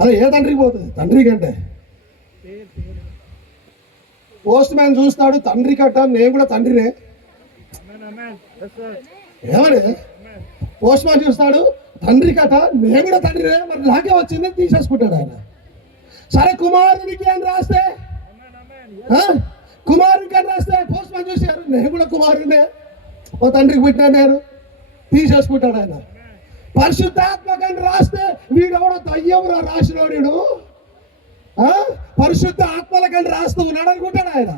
అదే ఏ తండ్రికి పోతుంది? తండ్రికి అంటే పోస్ట్ మ్యాన్ చూస్తాడు, తండ్రి కట్ట, నేను కూడా తండ్రినే. ఏమని పోస్ట్ మ్యాన్ చూస్తాడు, తండ్రి కట్ట, నేను కూడా తండ్రినే, మరి నాకే వచ్చింది తీసేసుకుంటాడు ఆయన. సరే కుమారునికి అని రాస్తే, కుమారునికి అని రాస్తే పోస్ట్ మ్యాన్ చూసారు, నేను కూడా కుమారునే, ఓ తండ్రికి పుట్టినా నేను, తీసేసుకుంటాడు ఆయన. పరిశుద్ధాత్మకని రాస్తే వీడెవడో దయ్యంరా రాసినోడు, పరిశుద్ధ ఆత్మలకని రాస్తూ ఉన్నాడు అనుకుంటాడు ఆయన.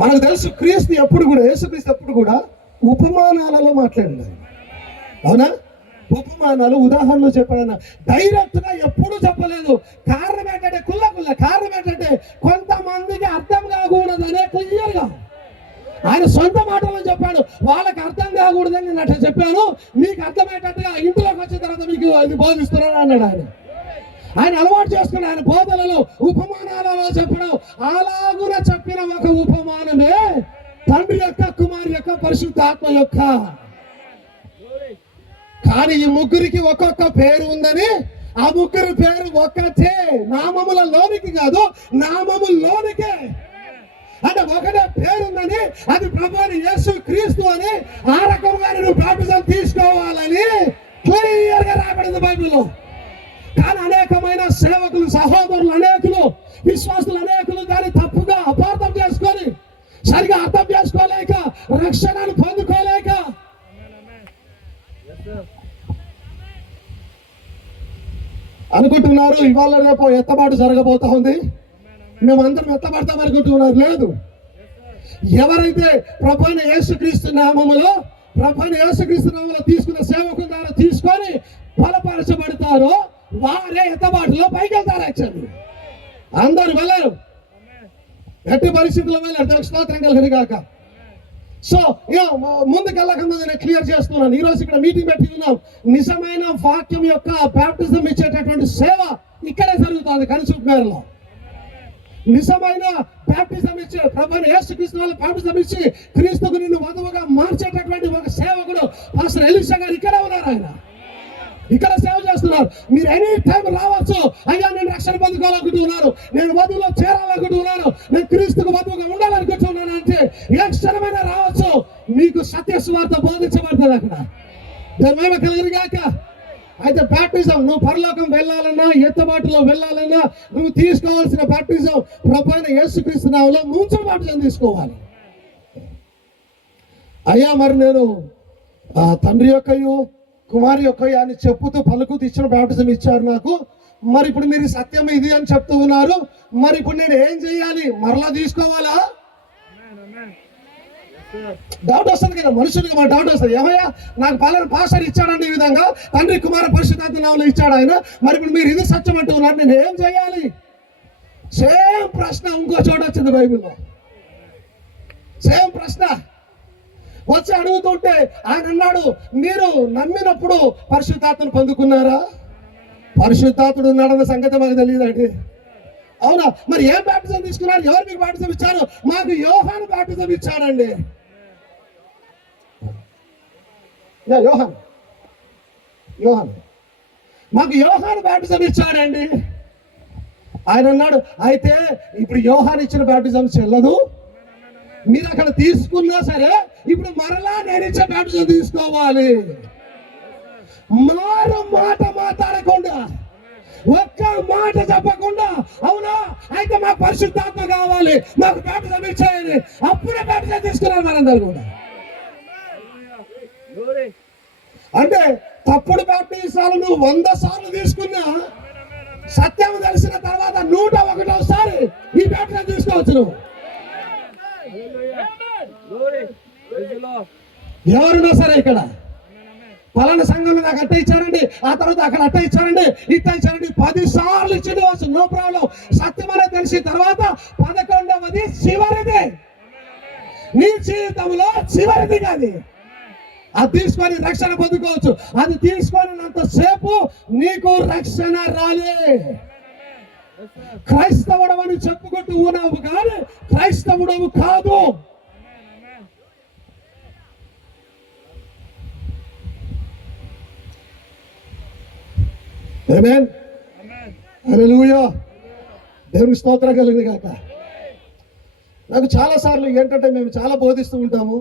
మనకు తెలుసు క్రీస్తు ఎప్పుడు కూడా, యేసుక్రీస్తు ఎప్పుడు కూడా ఉపమానాలలో మాట్లాడింది. అవునా? ఉపమానాలు, ఉదాహరణలు చెప్పాడన్న, డైరెక్ట్ గా ఎప్పుడు చెప్పలేదు. కారణం ఏంటంటే కారణం ఏంటంటే కొంతమందికి అర్థం కాకూడదనే క్లియర్ గా ఆయన సొంత మాటలను చెప్పాడు. వాళ్ళకి అర్థం కాకూడదని నేను అట్లా చెప్పాను, మీకు అర్థమయ్యేటట్టుగా ఇంట్లోకి వచ్చిన తర్వాత మీకు ఇది బోధిస్తున్నాను అన్నాడు ఆయన. ఆయన అలవాటు చేసుకుని ఆయన బోధనలో ఉపమానాలలో చెప్పడం. అలాగున చెప్పిన ఒక ఉపమానమే తండ్రి యొక్క, కుమారు యొక్క, పరిశుద్ధాత్మ యొక్క. కానీ ఈ ముగ్గురికి ఒక్కొక్క పేరు ఉందని, ఆ ముగ్గురు పేరు ఒక్కటే, నామముల లోనికి కాదు, నామముల్లోనికే. అంటే ఒకటే పేరుందని, అది ప్రభువైన యేసు క్రీస్తు అని, ఆ రకంగా నువ్వు బాప్టిజం తీసుకోవాలని క్లియర్ గా రాబడింది బైబిల్లో. కానీ అనేకమైన సేవకులు, సహోదరులు అనేకులు, విశ్వాసులు అనేకులు దాన్ని తప్పుగా అపార్థం చేసుకొని, సరిగా అర్థం చేసుకోలేక, రక్షణను పొందుకోలేక అనుకుంటున్నారు ఇవాళ రేపు ఎత్తబాటు జరగబోతా ఉంది, మేమందరం ఎత్తబడతాం అనుకుంటున్నారు. లేదు, ఎవరైతే ప్రభువైన యేసుక్రీస్తు నామములో తీసుకున్న సేవకుల ద్వారా తీసుకొని బలపరచబడతారో వారే ఎత్తబాటులో పైకి వెళ్తారు. యాక్చువల్లీ అందరు వెళ్ళరు, ఎట్టి పరిస్థితుల్లో వెళ్ళారు. దానికి స్తోత్రం కలుగును గాక. సో ముందుకెళ్ళక ముందు నేను క్లియర్ చేస్తున్నాను. ఈ రోజు ఇక్కడ మీటింగ్ పెట్టి ఉన్నాం. నిజమైన వాక్యం యొక్క బాప్టిజం ఇచ్చేటటువంటి సేవ ఇక్కడే జరుగుతుంది కనుచూపు మేరలో. నిజమైన బాప్టిజం ఇచ్చే ప్రభువైన యేసుక్రీస్తు వల్ల బాప్టిజం ఇచ్చి క్రీస్తుకు నిన్ను వధువుగా మార్చేటటువంటి ఒక సేవకుడు పాస్టర్ ఎలీషా గారు ఇక్కడ ఉన్నారు. ఆయన ఇక్కడ సేవ చేస్తున్నారు. మీరు ఎనీ టైం రావచ్చు. అయ్యా నేను రక్షణ పొందుకోవాలనుకుంటున్నాను, నేను వధువులో చేరాలనుకుంటున్నాను, నేను క్రీస్తుకు వధువుగా ఉండాలనుకుంటున్నాను అంటే ఏ క్షణమైన రావచ్చు. మీకు సత్య సువార్త బోధించబడుతుంది అక్కడ. దాని మహిమ కలుగును గాక. అయితే బాప్టిజం, నువ్వు పరలోకం వెళ్ళాలన్నా, ఎత్తబాటులో వెళ్ళాలన్నా నువ్వు తీసుకోవాల్సిన బాప్టిజం ప్రభువైన యేసుక్రీస్తు నామములో ముంచు బాప్టిజం తీసుకోవాలి. అయ్యా మరి నేను తండ్రి యొక్కయు కుమారి యొక్కయు అని చెప్పుతూ పలుకుతూ ఇచ్చిన బాప్టిజం ఇచ్చారు నాకు, మరి ఇప్పుడు మీరు సత్యం ఇది అని చెప్తూ ఉన్నారు, మరి ఇప్పుడు నేను ఏం చేయాలి? మరలా తీసుకోవాలా? డౌట్ వస్తుంది కదా మనుషులకి, మా డౌట్ వస్తుంది. ఏమయ్యా నాకు పలానా పాస్టర్ ఇచ్చాడండి ఈ విధంగా, తండ్రి కుమార పరిశుద్ధాత్మ నామములో ఇచ్చాడు ఆయన, మరి ఇప్పుడు మీరు ఇది సత్యం అంటూ ఉన్నారు, నేను ఏం చేయాలి? సేమ్ ప్రశ్న ఇంకో చోట వచ్చింది బైబిల్లో. సేమ్ ప్రశ్న వచ్చి అడుగుతుంటే ఆయన అన్నాడు, మీరు నమ్మినప్పుడు పరిశుద్ధాత్మను పొందుకున్నారా? పరిశుద్ధాత్ముడు ఉన్నాడన్న సంగతి మాకు తెలియదండి. అవునా? మరి ఏం బాప్టిజం తీసుకున్నారు? ఎవరు మీకు బాప్టిజం ఇచ్చారు? మాకు యోహాను బాప్టిజం ఇచ్చాడండి. యోహాను మాకు యోహాను బాప్టిజం ఇచ్చాడండి. ఆయన అన్నాడు, అయితే ఇప్పుడు యోహాను ఇచ్చిన బాప్టిజం చెల్లదు, మీరు అక్కడ తీసుకున్నా సరే ఇప్పుడు మరలా నేను ఇచ్చే బాప్టిజం తీసుకోవాలి. మారు మాట మాట్లాడకుండా, ఒక్క మాట చెప్పకుండా, అవునా అయితే మాకు పరిశుద్ధాత్మ కావాలి, మాకు బాప్టిజం ఇచ్చేయండి, అప్పుడే బాప్టిజం తీసుకున్నారు మనందరూ కూడా. అంటే తప్పుడు బాప్టిజాలు నువ్వు 100 సార్లు తీసుకున్నా, సత్యం తెలిసిన తర్వాత 101వ ఈ బాప్టిజం తీసుకోవచ్చు నువ్వు. ఎవరున్నా సరే ఇక్కడ పలానా సంఘంలో నాకు అట్ట ఇచ్చారండి, ఆ తర్వాత అక్కడ అట్ట ఇచ్చారండి, ఇట్ట ఇచ్చారండి, 10 సార్లు ఇచ్చింది వచ్చు, నో ప్రాబ్లం. సత్యం అనేది తెలిసిన తర్వాత 11వది చివరిది, నీ జీవితంలో చివరిది కాదు. అది తీసుకొని రక్షణ పొందుకోవచ్చు. అది తీసుకున్నంతసేపు నీకు రక్షణ రాలే. క్రైస్తవుడు అని చెప్పుకుంటూ ఉన్నావు కానీ క్రైస్తవుడవు కాదు. ఆమేన్. హల్లెలూయా, దేవుని స్తోత్రం కలిగింది కాక. నాకు చాలా సార్లు ఏంటంటే మేము చాలా బోధిస్తూ ఉంటాము,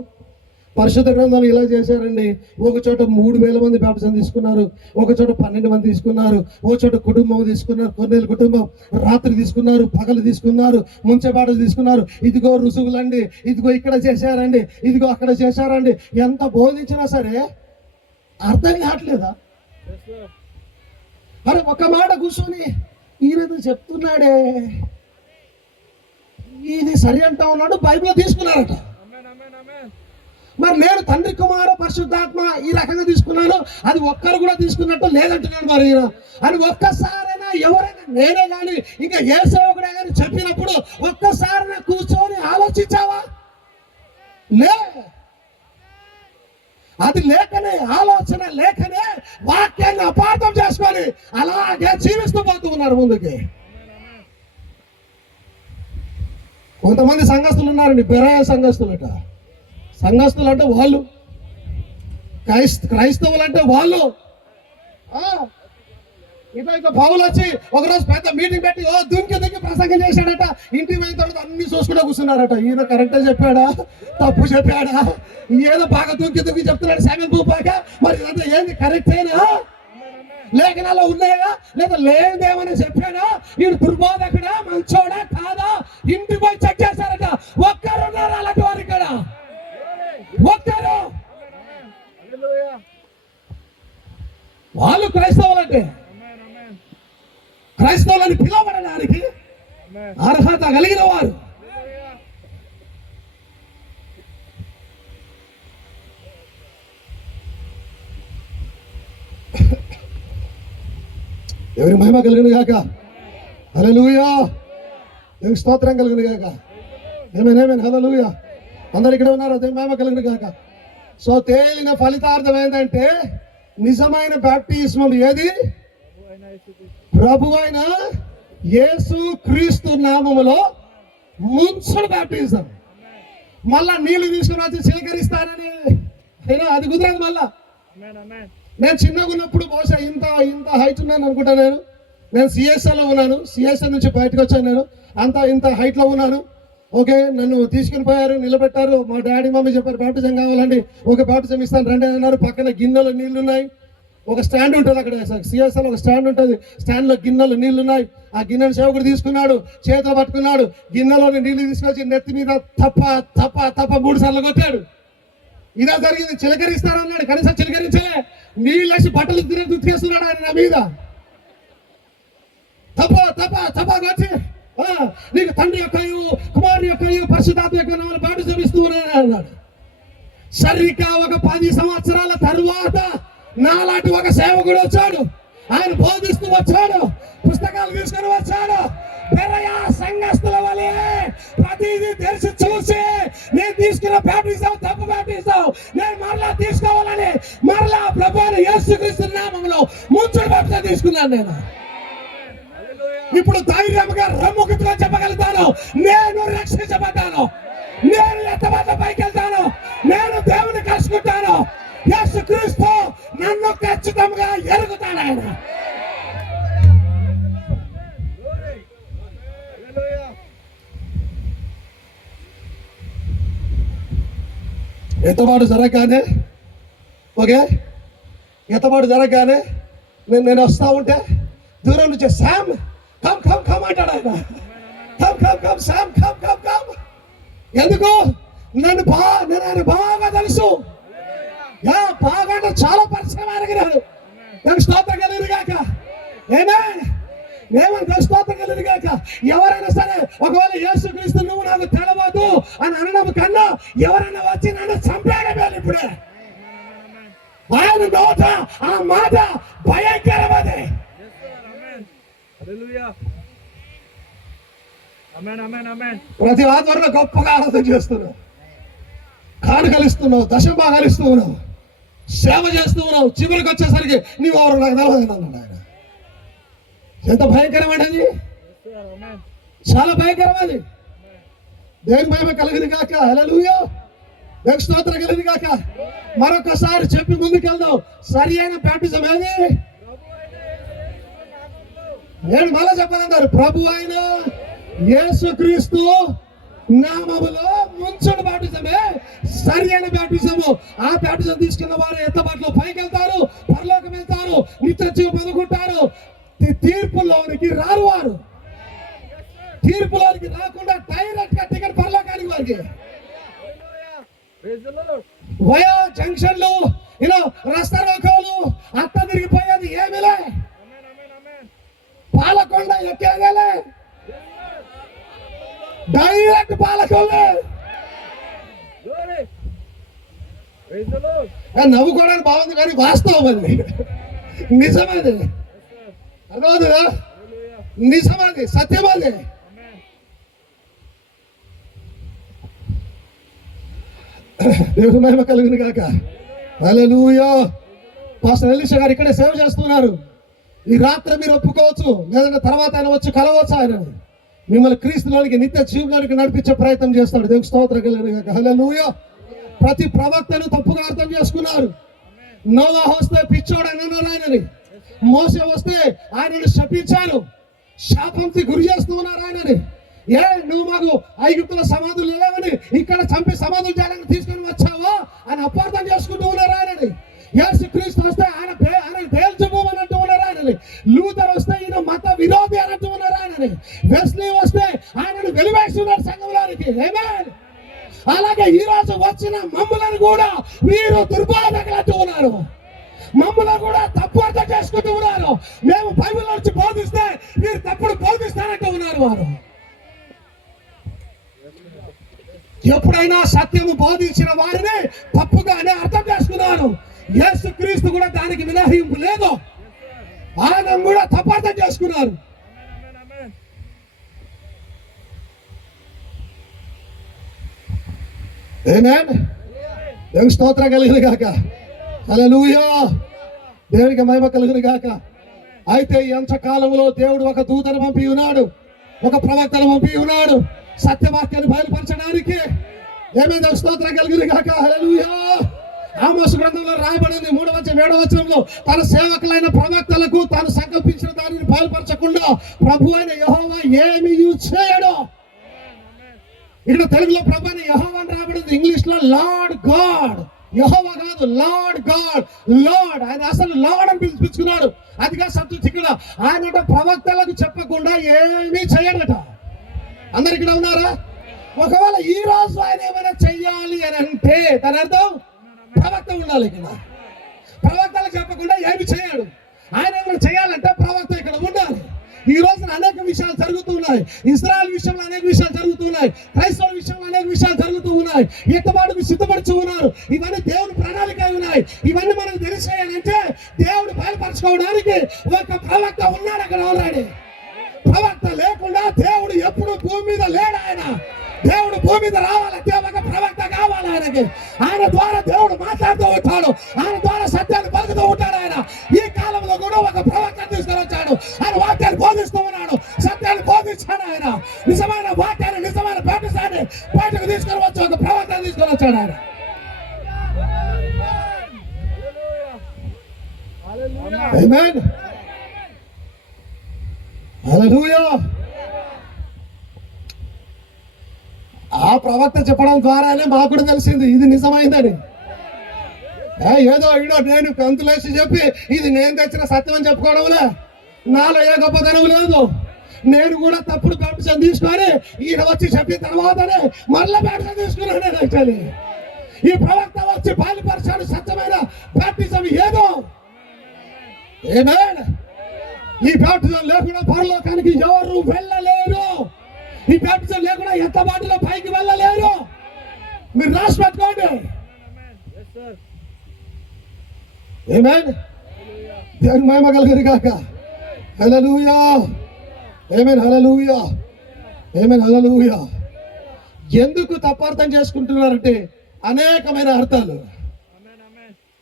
పరిశుద్ధ గ్రంథాలు ఇలా చేశారండి. ఒక చోట 3,000 మంది బాప్టిజం తీసుకున్నారు, ఒక చోట 12 మంది తీసుకున్నారు, ఒక చోట కుటుంబం తీసుకున్నారు, కొన్నేళ్ళ కుటుంబం రాత్రి తీసుకున్నారు, పగలు తీసుకున్నారు, ముంచెబాటలు తీసుకున్నారు. ఇదిగో రుసుగులండి, ఇదిగో ఇక్కడ చేశారండి, ఇదిగో అక్కడ చేశారండి. ఎంత బోధించినా సరే అర్థం కావట్లేదా? అరే ఒక మాట కూర్చొని ఈయనతో చెప్తున్నాడే, ఇది సరి అంటా ఉన్నాడు, బైబిల్లో తీసుకున్నారట. మరి నేను తండ్రి కుమార పరిశుద్ధాత్మ ఈ రకంగా తీసుకున్నాను, అది ఒక్కరు కూడా తీసుకున్నట్టు లేదంటున్నాడు. మరి అని ఒక్కసారైనా ఎవరైనా, నేనే కానీ ఇంకా ఏ సేవకుడే కానీ చెప్పినప్పుడు ఒక్కసారైనా కూర్చొని ఆలోచించావా? లే, అది లేకనే, ఆలోచన లేకనే వాక్యాన్ని అపార్థం చేసుకొని అలాగే జీవిస్తూ పోతూ ఉన్నారు ముందుకి. కొంతమంది సంఘస్థులు ఉన్నారండి, బెరాయ సంఘస్థులట. సంఘస్థులు అంటే వాళ్ళు, క్రైస్తవులు అంటే వాళ్ళు. ఇట్లా పౌలు వచ్చి ఒకరోజు పెద్ద మీటింగ్ పెట్టి దుంకి ప్రసంగం చేశాడట. ఇంటికి పోయిన తర్వాత అన్ని చూసుకుంటూ కూర్చున్నారట. ఈయన కరెక్టే చెప్పాడా, తప్పు చెప్పాడా, ఏదో బాగా దుంకి చెప్తున్నాడు సెవెన్ భూపాక. మరి ఇదంతా ఏంది, కరెక్టేనా? లేఖనాల్లో ఉన్నాయా లేదా లేదేమని చెప్పాడా? ఈయన దుర్బోధకుడా, మంచోడా కాదా? ఇంటికి పోయి చెక్ చేశారట. ఒక్కరున్నారు అలాంటి వారు ఇక్కడ, ఒక్కరు. వాళ్ళు క్రైస్తవులంటే, క్రైస్తవులని పిలువబడడానికి అర్హత కలిగిన వారు. ఎవరి మహిమ కలిగిన గాక. హల్లెలూయా, దేవుని స్తోత్రం కలిగిన గాక. ఏమేన్ హల్లెలూయా. అందరు ఇక్కడ ఉన్నారు, దేవుని మహిమ కలిగిన గాక. సో తేలిన ఫలితార్థం ఏంటంటే నిజమైన బాప్టిజం ఏది? ప్రభువైన యేసు క్రీస్తు నామములో ముంచుడు బాప్టిజం. మళ్ళా నీళ్లు తీసుకుని వచ్చి చిలకరిస్తానని అయినా అది కుదరదు. మళ్ళా నేను చిన్నగా ఉన్నప్పుడు బహుశా ఇంత హైట్ ఉన్నాను అనుకుంటా. నేను సిఎస్ఐలో ఉన్నాను, సిఎస్ఐ నుంచి బయటకు వచ్చాను. నేను ఇంత హైట్లో ఉన్నాను. ఓకే, నన్ను తీసుకుని పోయారు, నిలబెట్టారు. మా డాడీ మమ్మీ చెప్పారు బాప్టిజం కావాలండి, ఒక బాప్టిజం ఇస్తాను రండి అన్నారు. పక్కన గిన్నెలో నీళ్లు ఉన్నాయి, ఒక స్టాండ్ ఉంటుంది అక్కడ సిఎస్ఐలో, ఒక స్టాండ్ ఉంటుంది. స్టాండ్లో గిన్నెలు నీళ్లు ఉన్నాయి. ఆ గిన్నెను సేవకుడు తీసుకున్నాడు, చేతిలో పట్టుకున్నాడు, గిన్నెలోని నీళ్లు తీసుకొచ్చి నెత్తి మీద తప్ప 3 సార్లు కొట్టాడు. ఇదా జరిగింది. చిలకరిస్తారన్నాడు, కనీసం చిలకరించలే. నీళ్ళు వేసి బట్టలు ఉతికేస్తున్నాడు ఆయన నా మీద. తప్ప వచ్చి నీకు తండ్రి యొక్క కుమారు యొక్క పరిశుద్ధాత్మ యొక్క నామములో బాప్టిజం ఇస్తూ అన్నాడు. సరిగ్గా ఒక 10 సంవత్సరాల తరువాత నాలాంటి ఒక సేవకుడు వచ్చాడు. ఆయన బోధిస్తూ వచ్చాడు, పుస్తకాలు తీసుకుని వచ్చాడు. బెరయా సంఘస్థుల వలె ప్రతిదీ తెలిసి చూసి నేను తీసుకున్న బాప్టిజం తప్పు బాప్టిజం, నేను మరలా తీసుకోవాలని మరలా ప్రభువైన యేసుక్రీస్తు నామములో ముంచుడు బాప్టిజం తీసుకున్నాను. నేను ఇప్పుడు ధైర్యంగా రమ్ముకుతుగా చెప్పగలుగుతాను, నేను రక్షించబడ్డాను, నేను ఎత్తబడ్డ పైకి వెళ్తాను, నేను దేవుని కలుసుకుంటాను. యేసుక్రీస్తు నన్ను ఖచ్చితంగా ఎరుగుతాడు. ఆయన ఎత్తబాటు జరగగానే, ఓకే, ఎత్తబాటు జరగగానే నేను వస్తా ఉంటే దూరం నుంచి శామ్ కమ్ కమ్ కమ్ అంటాడు ఆయన. Come come come Sam come come come. ఎందుకు? నేను ఆయన బాగా తెలుసు. బాగా అంటే చాలా పరిచయం అడిగినాడు. నాకు స్తోత్రం కలిగిన గాక. ఏమని స్తోత్రం కలిగిన గాక. ఎవరైనా సరే ఒకవేళ యేసుక్రీస్తు నువ్వు నాకు తెలవదు అని అనడం కన్నా ఎవరైనా వచ్చి నన్ను చంపేయడం ఇప్పుడే. ఆయన నోట ఆ మాట భయంకరమది. ప్రతి ఆధ్వర్యంలో గొప్పగా ఆరాధన చేస్తున్నావు, కానుకలిస్తున్నావు, దశభాగాలిస్తూ ఉన్నావు, సేవ చేస్తూ ఉన్నావు. చివరికి వచ్చేసరికి నీవు ఎవరు నాకు తెలవదు అన్నాడు ఆయన. ఎంత భయంకరమైనది, చాలా భయంకరమైనది. దేవుని మహిమ కలిగింది కాక. హల్లెలూయా, దేవుని స్తోత్రం కలిగింది కాక. మరొకసారి చెప్పి ముందుకెళ్దాం. సరి అయిన బాప్టిజం ఏది? నేను మళ్ళా చెప్పాలన్నారు, ప్రభు అయిన యేసుక్రీస్తు నామములో ముంచుడు బాప్టిజమే సరి అయిన బాప్టిజము. ఆ బాప్టిజం తీసుకున్న వారు ఎత్తబాటులో పైకి వెళ్తారు, పరలోకం వెళ్తారు, నిత్య జీవం పొందుకుంటారు. తీర్పులోనికి రారు వారు. తీర్పులోనికి రాకుండా డైరెక్ట్ గా టికెట్ పరలోకానికి వారికి. వయా జంక్షన్లు, రస్తా రోకోలు అట్ట తిరిగిపోయేది ఏమిలే. పాలకొండ ఎక్కేదేలే, డైరెక్ట్ పాలకొండ. నవ్వుకోవడానికి బాగుంది కానీ వాస్తవం అది, నిజమది, అర్థమవుతుందా? నిజమది, సత్యమది. దేవుని మహిమ కలుగును గాక. హల్లెలూయా. పాస్టర్ ఎలీషా గారు ఇక్కడే సేవ చేస్తున్నారు. ఈ రాత్రి మీరు ఒప్పుకోవచ్చు, లేదంటే తర్వాత ఆయన వచ్చి కలవచ్చు. ఆయన మిమ్మల్ని క్రీస్తులోనికి నిత్య జీవులోనికి నడిపించే ప్రయత్నం చేస్తాడు. దేవుని స్తోత్రం కలుగును గాక. హల్లెలూయా. ప్రతి ప్రవక్తను తప్పుగా అర్థం చేసుకున్నారు. నోవాహు వస్తే పిచ్చోడు అన్నారు ఆయనని, మోసే వస్తే ఆయనను శపించారు, శాపంకి గురి చేస్తూ ఉన్నారు ఆయనని. నువ్వు మాకు ఐగుప్తుల సమాధులు లేవని ఇక్కడ చంపి సమాధులు చేయడానికి తీసుకొని వచ్చావా అని అపార్థం చేసుకుంటూ ఉన్నారు ఆయనని. యేసుక్రీస్తు వస్తే ఆయన బేల్జెబూబు అని అంటూ ఉన్నారు ఆయనని. లూథర్ వస్తే ఈయన మత విరోధి అని అంటూ ఉన్నారు ఆయనని. వెస్లీ వస్తే ఆయనను వెలివేస్తున్నారు సంఘంలోనికి. ఆమేన్. అలాగే ఈ రోజు వచ్చిన మమ్ములను కూడా వీరు దుర్బోధకులు అంటూ ఉన్నారు. మమ్మల్ని కూడా తప్పు అర్థం చేసుకుంటూ ఉన్నారు. మేము బైబిల్ నుంచి బోధిస్తే మీరు తప్పుడు బోధిస్తారంటూ ఉన్నారు వారు. ఎప్పుడైనా సత్యము బోధించిన వారిని తప్పుగానే అర్థం చేసుకున్నారు. యేసుక్రీస్తు కూడా దానికి మినహాయింపు లేదు. ఆయన కూడా తప్పు అర్థం చేసుకున్నారు. ఆమేన్. దేవుని స్తోత్రం కలుగును గాక. హల్లెలూయా. దేవునికి మహిమ కలుగును గాక. అయితే ఎంత కాలంలో దేవుడు ఒక దూతను పంపి ఉన్నాడు, ఒక ప్రవక్తను పంపి ఉన్నాడు సత్యవాక్యాన్ని బయలుపరచడానికి. ఏమైంది? స్తోత్రం కలుగును గాక. హల్లెలూయా. ఆమోసు గ్రంథంలో రాయబడింది 3వ వచనంలో, తన సేవకులైన ప్రవక్తలకు తాను సంకల్పించిన దానిని బయలుపరచకుండా ప్రభు అయిన యెహోవా ఏమీ చేయడు. ఇక్కడ తెలుగులో ప్రభు అయిన యెహోవా అని రాయబడింది, ఇంగ్లీష్ లో లార్డ్ గాడ్. యెహోవా కాదు, లార్డ్ గాడ్. లార్డ్, ఆయన అసలు లార్డ్ అని పిలిపించుకున్నాడు. అదిగా సబ్జెక్ట్. ఇక్కడ ఆయన ప్రవక్తలకు చెప్పకుండా ఏమీ చేయడట. అందరు ఇక్కడ ఉన్నారా? ఒకవేళ ఈ రోజు ఆయన ఏమైనా చెయ్యాలి అని అంటే దాని అర్థం ప్రవక్త ఉండాలి. ఇక్కడ ప్రవక్తలకు చెప్పకుండా ఏమి చేయడు. ఆయన ఏమైనా చేయాలంటే ప్రవక్త ఇక్కడ ఉండాలి. ఈ రోజున అనేక విషయాలు జరుగుతున్నాయి. ఇజ్రాయెల్ విషయంలో అనేక విషయాలు జరుగుతున్నాయి. క్రైస్తవుల విషయంలో అనేక విషయాలు జరుగుతూ ఉన్నాయి. ఎత్తబాటుకు సిద్ధపడుతూ ఉన్నారు. ఇవన్నీ దేవుని ప్రణాళిక ఉన్నాయి. ఇవన్నీ మనకు తెలిసేయాలంటే దేవుడు బయలుపరచుకోవడానికి ఒక ప్రవక్త ఉన్నాడు అక్కడ ఆల్రెడీ. ప్రవక్త లేకుండా దేవుడు ఎప్పుడు భూమి మీద లేడు. ఆయన దేవుడు భూమి మీద రావాలంటే ఒక ప్రవక్త కావాలి ఆయనకి. ఆయన ద్వారా దేవుడు మాట్లాడుతూ ఉంటాడు. ఆయన ద్వారా సత్యాన్ని పలుకుతూ ఉంటాడు. ఆయన ఈ కాలంలో కూడా ఒక ప్రవక్త తీసుకొని వచ్చాడు. ఆయన వాక్యాన్ని బోధిస్తూ ఉన్నాడు, సత్యాన్ని బోధించాడు. ఆయన నిజమైన వాక్యాన్ని, నిజమైన బాప్టిజాన్ని బయటకు తీసుకొని వచ్చి ఒక ప్రవక్త తీసుకొని వచ్చాడు. ఆయన ఆమేన్. హల్లెలూయా. ఆ ప్రవక్త చెప్పడం ద్వారానే మాకు కూడా తెలిసింది ఇది నిజమైందని. ఏదో ఈడో నేను కంతులేసి చెప్పి ఇది నేను తెచ్చిన సత్యం అని చెప్పుకోవడంలే నాలో ఏ గొప్పతనం లేదు. నేను కూడా తప్పుడు బాప్టిజం తీసుకొని ఈయన వచ్చి చెప్పిన తర్వాతనే మళ్ళీ బాప్టిజం తీసుకున్నాను. నేను యాక్చువల్లీ ఈ ప్రవక్త వచ్చి బయలుపరిచాడు సత్యమైన బాప్టిజం ఏదో. ఆమేన్. ఈ బాప్టిజం లేకుండా పరలోకానికి ఎవరు వెళ్ళలేరు. ఈ బాప్టిజం లేకుండా ఎత్తబాటులో పైకి వెళ్ళలేరు. మీరు రాసి పెట్టుకోండి. ఆమేన్. దేవుని మహిమ కలుగును గాక. హల్లెలూయా. ఆమేన్. హల్లెలూయా. ఆమేన్. హల్లెలూయా. ఎందుకు తప్పార్థం చేసుకుంటున్నారంటే అనేకమైన అర్థాలు.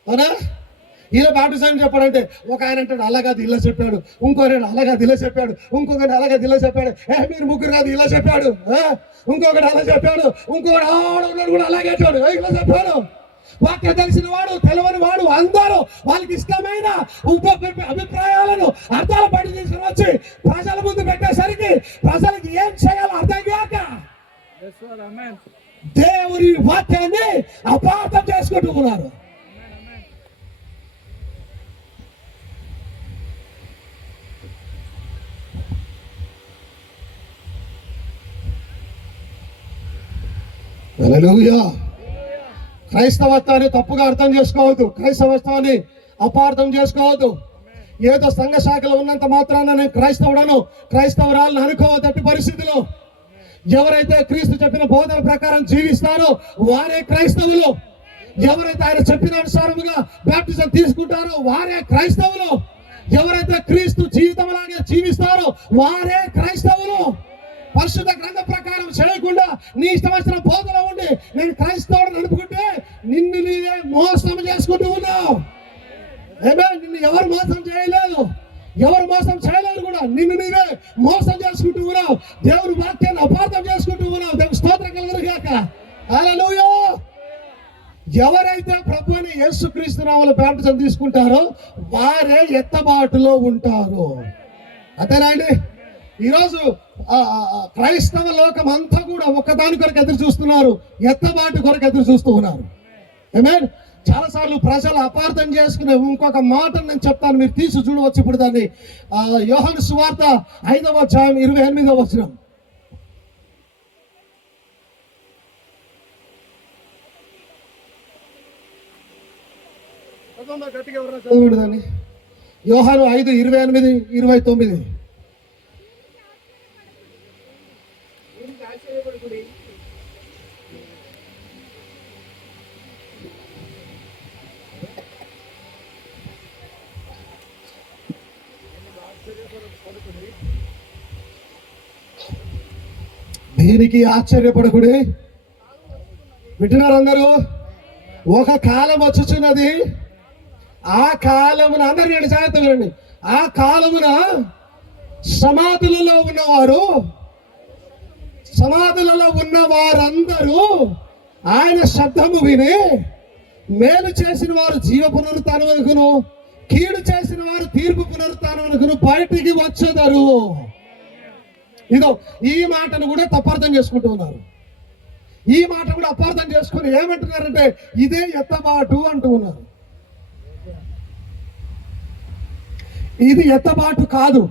అవునా? ఇలా బాప్టిజం చెప్పాడంటే ఒక ఆయన అంటాడు అలాగాది ఇలా చెప్పాడు, ఇంకొకటి అలాగాది ఇలా చెప్పాడు, ఇంకొకటి అలాగాది ఇలా చెప్పాడు. మీరు ముగ్గురు కాదు ఇలా చెప్పాడు, ఇంకొకటి అలా చెప్పాడు, ఇంకొకటి ఆడన్నాడు కూడా అలాగే ఇలా చెప్పాడు. వాక్యం తెలిసిన వాడు తెలవని వాడు అందరూ వాళ్ళకి ఇష్టమైన అభిప్రాయాలను అర్థాలు బయట తీసుకుని వచ్చి ప్రజల ముందు పెట్టేసరికి ప్రజలకు ఏం చేయాలో అర్థం కాక దేవుని వాక్యాన్ని అపార్థం చేసుకుంటూ ఉన్నారు. హల్లెలూయా. క్రైస్తవత్వాన్ని తప్పుగా అర్థం చేసుకోవద్దు, క్రైస్తవత్వాన్ని అపార్థం చేసుకోవద్దు. ఏదో సంఘ శాఖలో ఉన్నంత మాత్రాన నేను క్రైస్తవుడను, క్రైస్తవురాలను అనుకోవద్దటి పరిస్థితిలో ఎవరైతే క్రీస్తు చెప్పిన బోధన ప్రకారం జీవిస్తారో వారే క్రైస్తవులు. ఎవరైతే ఆయన చెప్పిన అనుసారముగా బాప్టిజం తీసుకుంటారో వారే క్రైస్తవులు. ఎవరైతే క్రీస్తు జీవితం లాగే జీవిస్తారో వారే క్రైస్తవులు. పరిశుద్ధ గ్రంథ ప్రకారం చేయకుండా నీ ఇష్టం వచ్చిన బోధన ఉండి నేను క్రైస్తవుడు అనుకుంటే నిన్ను నీవే మోసం చేసుకుంటూ ఉన్నావు. నిన్ను ఎవరు మోసం చేయలేదు, ఎవరు మోసం చేయలేదు కూడా. నిన్ను నీవే మోసం చేసుకుంటూ ఉన్నావు. దేవుని వాక్యాన్ని అపార్థం చేసుకుంటూ ఉన్నావు. దేవుని స్తోత్రం కలుగును గాక. హల్లెలూయా. ఎవరైతే ప్రభువుని యేసుక్రీస్తు నామములో బాప్టిజం తీసుకుంటారో వారే ఎత్తబాటులో ఉంటారు. అంతేనా అండి? ఈరోజు క్రైస్తవ లోకం అంతా కూడా ఒక్కదాని కొరకు ఎదురు చూస్తున్నారు, ఎత్తబాటు కొరకు ఎదురు చూస్తూ ఉన్నారు. ఆమేన్. చాలా సార్లు ప్రజలు అపార్థం చేసుకునే ఇంకొక మాటను నేను చెప్తాను, మీరు తీసి చూడవచ్చు. ఇప్పుడు దాన్ని యోహాను సువార్త 5వ అధ్యాయం 28వ వచనం. గట్టిగా ఎవరైనా చదవండి దాన్ని. యోహాను 5:28, 29. దీనికి ఆశ్చర్యపడకుడి. వింటున్నారు అందరూ? ఒక కాలం వచ్చుచున్నది, ఆ కాలమున అందరు నేను జాగ్రత్త వినండి. ఆ కాలమున సమాధులలో ఉన్న వారందరూ ఆయన శబ్దము విని మేలు చేసిన వారు జీవ పునరుత్థానమునకును, కీడు చేసిన వారు తీర్పు పునరుత్థానమునకును బయటికి వచ్చేదారు. ఇదో ఈ మాటను కూడా తప్పార్థం చేసుకుంటూ ఉన్నారు. ఈ మాట కూడా అపార్థం చేసుకుని ఏమంటున్నారంటే ఇదే ఎత్తబాటు అంటూ ఉన్నారు. ఇది ఎత్తబాటు కాదు.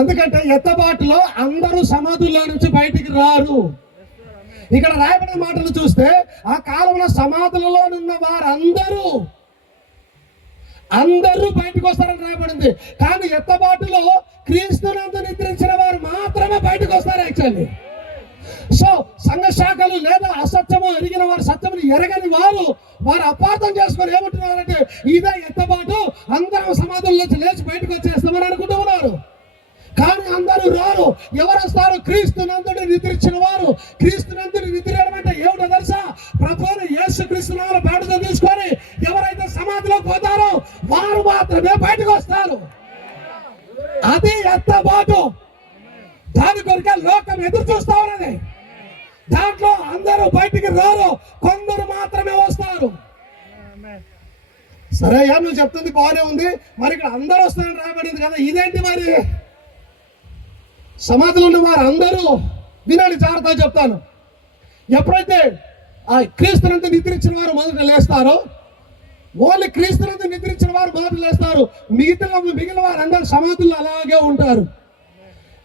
ఎందుకంటే ఎత్తబాటులో అందరూ సమాధుల్లో నుంచి బయటికి రారు. ఇక్కడ రాయబడిన మాటలు చూస్తే ఆ కాలంలో సమాధులలో ఉన్న వారందరూ బయటకు వస్తారని రాయబడింది. కానీ ఎత్తబాటులో క్రీస్తునందు నిద్రించిన వారు మాత్రమే బయటకు వస్తారు. యాక్చువల్లీ సో సంఘ శాఖలు లేదా అసత్యము ఎరిగిన వారు, సత్యమును ఎరగని వారు అపార్థం చేసుకొని ఏమంటున్నారంటే ఇదే ఎత్తబాటు, అందరం సమాధుల్లో లేచి బయటకు వచ్చేస్తామని అనుకుంటూ ఉన్నారు. కానీ అందరూ రారు. ఎవరు వస్తారు? క్రీస్తునందుని నిద్రించిన వారు. క్రీస్తునందుని నిద్రయడం అంటే ఏమిటో తెలుసా? ప్రభువుని యేసుక్రీస్తు నామములో బాప్టిజం తీసుకొని ఎవరైతే సమాధిలోకి పోతారో వారు మాత్రమే బయటకు వస్తారు. అది ఎత్తబాటు. దాని కొరకే లోకం ఎదురు చూస్తా ఉన్నది. దాంట్లో అందరూ బయటికి రారు, కొందరు మాత్రమే వస్తారు. సరే నువ్వు చెప్తుంది బాగానే ఉంది, మరి ఇక్కడ అందరూ వస్తారని రాబడింది కదా, ఇదేంటి మరి? సమాధిలో ఉన్న వారు అందరూ వినండి, జాగ్రత్తగా చెప్తాను. ఎప్పుడైతే ఆ క్రీస్తునందు నిద్రించిన వారు మొదట లేస్తారో, ఓన్లీ క్రీస్తునందు నిద్రించిన వారు మొదట లేస్తారు, మిగిలిన వారు అందరూ సమాధుల్లో అలాగే ఉంటారు.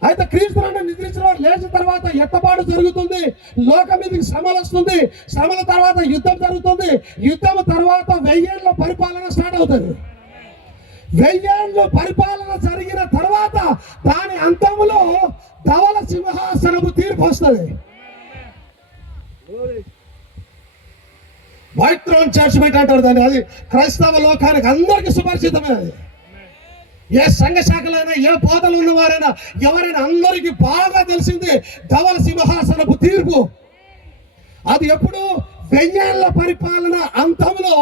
అయితే క్రీస్తునందు నిద్రించిన వారు లేచిన తర్వాత ఎత్తబాటు జరుగుతుంది, లోకం మీదకి శ్రమలు వస్తుంది, శ్రమల తర్వాత యుద్ధం జరుగుతుంది, యుద్ధం తర్వాత 1000 ఏళ్ళ పరిపాలన స్టార్ట్ అవుతుంది. 1000 ఏళ్ళు పరిపాలన జరిగిన తర్వాత దాని అంతములో ధవల సింహాసనపు తీర్పు వస్తుంది. వైట్ థ్రోన్ జడ్జ్మెంట్ అంటారు దాన్ని. అది క్రైస్తవ లోకానికి అందరికీ సుపరిచితమే. అది ఏ సంఘ శాఖలైనా, ఏ బోధలు ఉన్నవారైనా, ఎవరైనా అందరికీ బాగా తెలిసింది ధవల సింహాసనపు తీర్పు. అది ఎప్పుడు? 1000 ఏళ్ళ పరిపాలన అంతంలో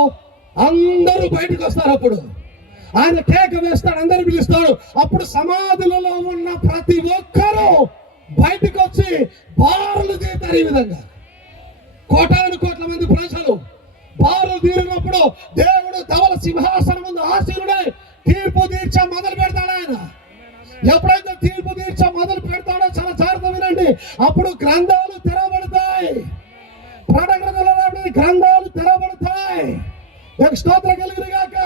అందరూ బయటకు వస్తారు. అప్పుడు ఆయన కేక వేస్తాడు, అందరూ పిలుస్తాడు. అప్పుడు సమాధులలో ఉన్న ప్రతి ఒక్కరూ బయటకు వచ్చి బారులు తీస్తారు. ఈ విధంగా కోటాను కోట్ల మంది ప్రజలు బారులు తీరినప్పుడు దేవుడు ధవల సింహాసనం ముందు ఆసీనుడై తీర్పు తీర్చ మొదలు పెడతాడు ఆయన. ఎప్పుడైతే తీర్పు తీర్చ మొదలు పెడతాడో చాలా జాగ్రత్త వినండి, అప్పుడు గ్రంథాలు తెరవబడతాయి. ప్రకటన గ్రంథాలు తెరవబడతాయి. స్తోత్రం కలుగును గాక.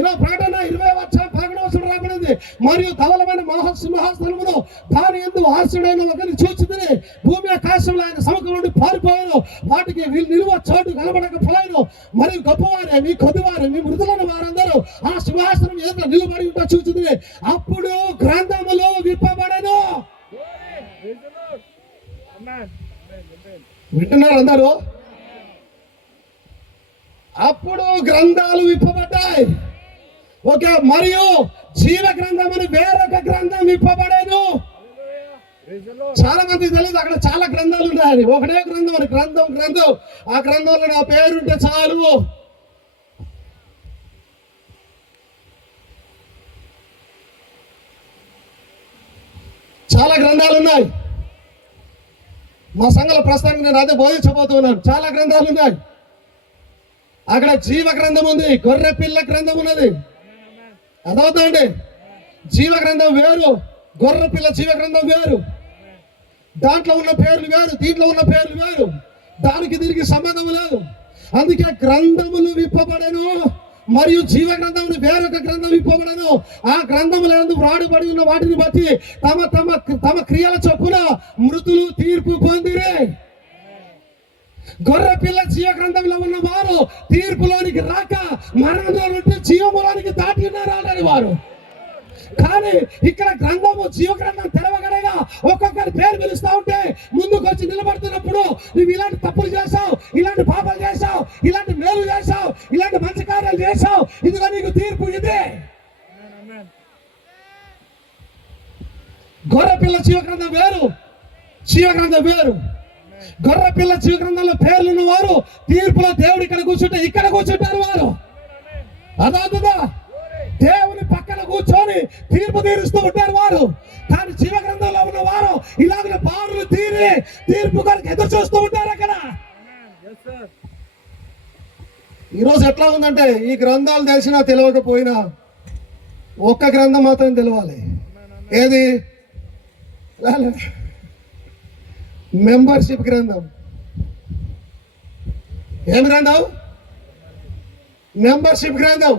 ఇలా ప్రకటన 20 రాబడింది. మరియు ధవలమైన మహాసింహాసనమును దాని యందు ఆసీనుడైన ఒకరిని చూచితిని. భూమి ఆకాశంలో ఆయన సముఖం నుండి పారిపోయాను. వాటికి నిలువ చోటు కనబడకపోయాను. మరియు గొప్పవారే కొద్దివారే మృదులైన వారందరూ ఆ సింహాసనం ఎదుట నిలబడి ఉంటా చూచితిని. అప్పుడు గ్రంథములు విప్పబడెను. వింటున్నారు అందరూ? అప్పుడు గ్రంథాలు విప్పబడ్డాయి. ఓకే, మరియు జీవ గ్రంథం అని వేరొక గ్రంథం విప్పబడేను. చాలా మందికి తెలియదు, అక్కడ చాలా గ్రంథాలు ఉన్నాయి. ఒకటే గ్రంథం అని గ్రంథం ఆ గ్రంథంలో నా పేరుంటే చాలు. చాలా గ్రంథాలు ఉన్నాయి. మా సంఘంలో ప్రస్తుతానికి నేను అదే బోధించబోతున్నాను. చాలా గ్రంథాలు ఉన్నాయి. అక్కడ జీవ గ్రంథం ఉంది, గొర్రె పిల్ల గ్రంథం ఉన్నది. అదవుతుందండి. జీవ గ్రంథం వేరు, గొర్రె పిల్ల జీవ గ్రంథం వేరు. దాంట్లో ఉన్న పేర్లు వేరు, దీంట్లో ఉన్న పేర్లు వేరు. దానికి దీనికి సంబంధం లేదు. అందుకే గ్రంథములు విప్పబడెను. మరియు జీవ గ్రంథం వేరొక గ్రంథం విప్పబడెను. ఆ గ్రంథములందు వ్రాయబడి ఉన్న వాటిని బట్టి తమ తమ తమ క్రియల చొప్పున మృతులు తీర్పు పొందిరి. గొర్రె పిల్ల జీవ గ్రంథంలో ఉన్న వారు తీర్పులోనికి రాక మరణంలో నుండి జీవములోనికి దాటినారని వారు. కానీ ఇక్కడ గ్రంథము జీవ గ్రంథం తెరవగలగా ఒక్కొక్కరి పేరు పిలుస్తా ఉంటే ముందుకు వచ్చి నిలబడుతున్నప్పుడు నువ్వు ఇలాంటి తప్పులు చేసావు, ఇలాంటి పాపాలు చేసావు, ఇలాంటి మేలు చేసావు, ఇలాంటి మంచి కార్యాలు చేసావు, ఇదిగో నీకు తీర్పు ఇదే. గొర్రె పిల్ల జీవ గ్రంథం వేరు, జీవ గ్రంథం వేరు. గొర్రె పిల్ల జీవ గ్రంథంలో పేర్లున్న వారు తీర్పులో దేవుడు ఇక్కడ కూర్చుంటారు వారు. అదాదుగా దేవుని పక్కన కూర్చొని తీర్పు తీరుస్తూ ఉంటారు వారు. కానీ జీవ గ్రంథంలో ఉన్న వారు ఇలాగ బారులు తీరి తీర్పు కొరకు ఎదురు చూస్తూ ఉంటారు. అక్కడ ఈరోజు ఎట్లా ఉందంటే ఈ గ్రంథాలు తెలిసినా తెలియకపోయినా ఒక్క గ్రంథం మాత్రం తెలవాలి. ఏది? మెంబర్షిప్ గ్రంథం. ఏమి గ్రంథం? మెంబర్షిప్ గ్రంథం.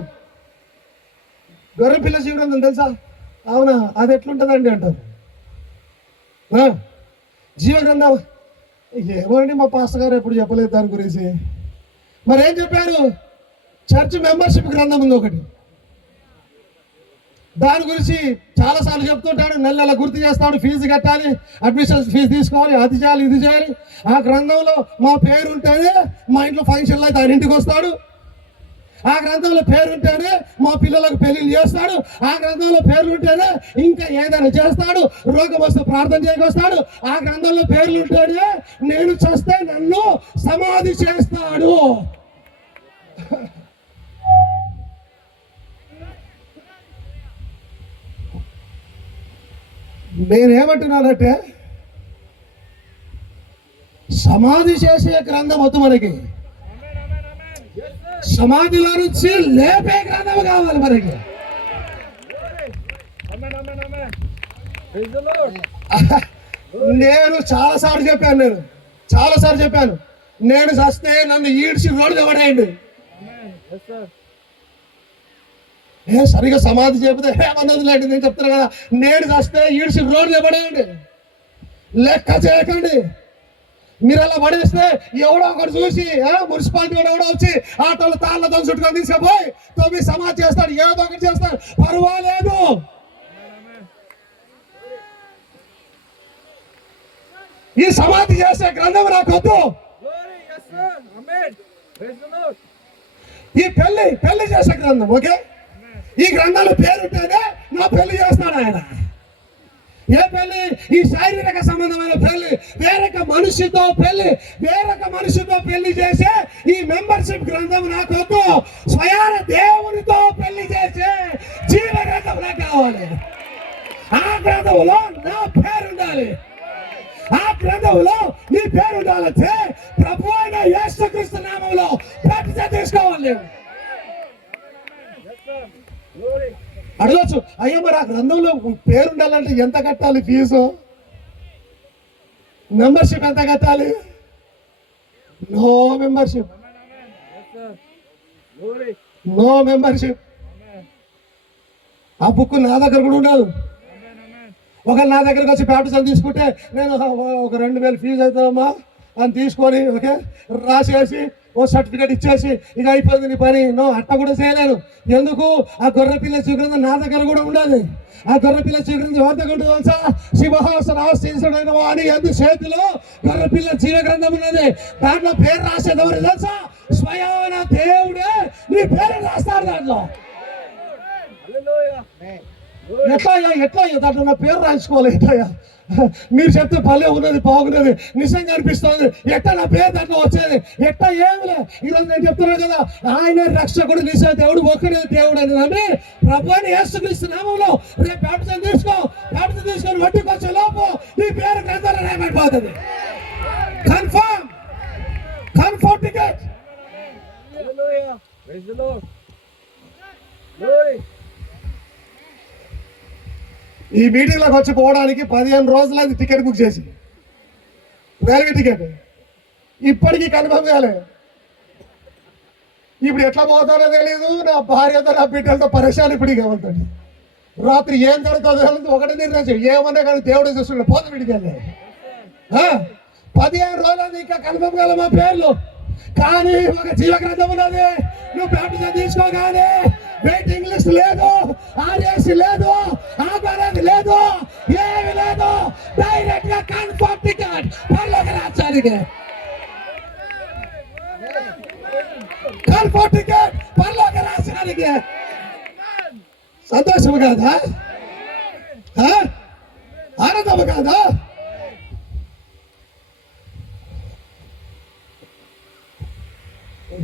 గొర్రె పిల్ల జీవ గ్రంథం తెలుసా? అవునా, అది ఎట్లుంటుందండి అంటారు. జీవ గ్రంథం ఏమండి, మా పాస్టర్ గారు ఎప్పుడు చెప్పలేదు దాని గురించి. మరి ఏం చెప్పారు? చర్చ్ మెంబర్షిప్ గ్రంథం ఉంది ఒకటి. దాని గురించి చాలాసార్లు చెప్తుంటాడు. నెల గుర్తు చేస్తాడు. ఫీజు కట్టాలి, అడ్మిషన్ ఫీజు తీసుకోవాలి, అది చేయాలి, ఇది చేయాలి. ఆ గ్రంథంలో మా పేరు ఉంటేనే మా ఇంట్లో ఫంక్షన్లు అయితే ఆయన ఇంటికి వస్తాడు. ఆ గ్రంథంలో పేరు ఉంటేనే మా పిల్లలకు పెళ్లిళ్ళు చేస్తాడు. ఆ గ్రంథంలో పేర్లు ఉంటేనే ఇంకా ఏదైనా చేస్తాడు. రోగం వస్తే ప్రార్థన చేయకొస్తాడు. ఆ గ్రంథంలో పేర్లు ఉంటేనే నేను చస్తే నన్ను సమాధి చేస్తాడు. నేనేమంటున్నానంటే సమాధి చేసే గ్రంథం వద్దు మనకి. సమాధిలో నుంచి లేపే గ్రంథం కావాలి మనకి. నేను చాలాసార్లు చెప్పాను నేను చస్తే నన్ను ఈడ్చి రోడ్డు పడేయండి. సరిగా సమాధి చెబితే ఏమన్నది లేండి, నేను చెప్తాను కదా. నేను చస్తే ఈడ్చి రోడ్డు పడేయండి, లెక్క చేయకండి. మీరు అలా పడేస్తే ఎవడో ఒకటి చూసి మున్సిపాలిటీ ఎవడో వచ్చి ఆటోలు తాళ్ళతో చుట్టుకొని తీసుకుపోయి తొమ్మిది సమాధి చేస్తాడు, ఏదో ఒకటి చేస్తాడు, పర్వాలేదు. ఈ సమాధి చేసే గ్రంథం నాకొద్దు. ఈ పెళ్లి చేసే గ్రంథం, ఓకే, ఈ గ్రంథాలు పేరుంటేనే నా పెళ్లి చేస్తాడు ఆయన. ఏ పెళ్లి? ఈ శారీరక సంబంధమైన పెళ్లి. వేరొక మనిషితో పెళ్లి చేసే ఈ మెంబర్షిప్ గ్రంథం నాకొద్దు. స్వయాన దేవునితో పెళ్లి చేసే జీవ గ్రంథం నాకు కావాలి. ఆ గ్రంథంలో నా పేరు ఉండాలి. ఆ గ్రంథంలో నీ పేరు ఉండాలంటే ప్రభు అయిన యేసుక్రీస్తు నామములో బాప్తిసం తీసుకోవాలి. అడగచ్చు, అయ్యో మరి ఆ గ్రంథంలో పేరు ఉండాలంటే ఎంత కట్టాలి ఫీజు, మెంబర్షిప్ ఎంత కట్టాలి? No membership, no membership. ఆ బుక్ నా దగ్గర కూడా ఉండదు. ఒకవేళ నా దగ్గరకు వచ్చి బాప్టిజం తీసుకుంటే నేను ఒక 2000 ఫీజు అవుతుందమ్మా అని తీసుకొని ఓకే రాసేసి ఓ సర్టిఫికేట్ ఇచ్చేసి ఇక అయిపోయింది నీ పని. నో, అట్ట కూడా చేయలేను. ఎందుకు? ఆ గొర్రెపిల్ల చిగురింది నా దగ్గర కూడా ఉండాలి. ఆ గొర్రెపిల్ల చిగురింది ఎవరి దగ్గర ఉంటుంది తెలుసా? సింహాసన ఆశీనుడైన వాని యందు చేతిలో గొర్రెపిల్ల జీవ గ్రంథం ఉన్నది. దాంట్లో పేరు రాసేది ఎవరు తెలుసా? స్వయాన దేవుడే నీ పేరు రాస్తారు దాంట్లో. ఎట్లా దాంట్లో నా పేరు రాయించుకోవాలి. ఎట్లయ్యా మీరు చెప్తే పల్లె ఉన్నది బాగున్నది నిజంగా అనిపిస్తుంది. ఎట్లా నా పేరు దాంట్లో వచ్చేది? ఎట్లా ఏమిలే. ఈరోజు నేను చెప్తున్నాను కదా, ఆయన రక్షకుడు నిజ దేవుడు ఒక్కడే దేవుడు అని నమ్మి ప్రభువుని యేసుక్రీస్తు నామములో రేపు బాప్టిజం తీసుకొని వడ్డీకి వచ్చే లోపు నీ పేరు గ్రంథంలో రాయబడిపోతుంది. Confirm ticket. ఈ మీటింగ్లోకి వచ్చి పోవడానికి 15 రోజులు అది టికెట్ బుక్ చేసి, రైల్వే టికెట్ ఇప్పటికీ కన్ఫర్మ్ కాలే. ఇప్పుడు ఎట్లా పోతానో తెలియదు. నా భార్యతో నా బిడ్డలతో పరేషాన్ ఇప్పుడు కావుతుంది. రాత్రి ఏం జరుగుతుందో ఒకటే నిర్ణయం, ఏమన్నా కానీ దేవుడు చూస్తుండే పోత వీడికి వెళ్ళాలి. 15 రోజులు ఇంకా కన్ఫర్మ్ కాలే మా పేర్లు. కానీ ఒక జీవ గ్రంథం ఉన్నది. నువ్వు బాప్టిజం తీసుకోగానే వెయిటింగ్ లిస్ట్ లేదు, ఆర్ఎస్ లేదు, ఆగరేది లేదు, ఏమి లేదు. డైరెక్ట్ గా కన్ఫర్మ్ టికెట్ పరలోక రాజ్యానికి. కన్ఫర్మ్ టికెట్ పరలోక రాజ్యానికి. సంతోషము కాదా? ఆనందము కాదా?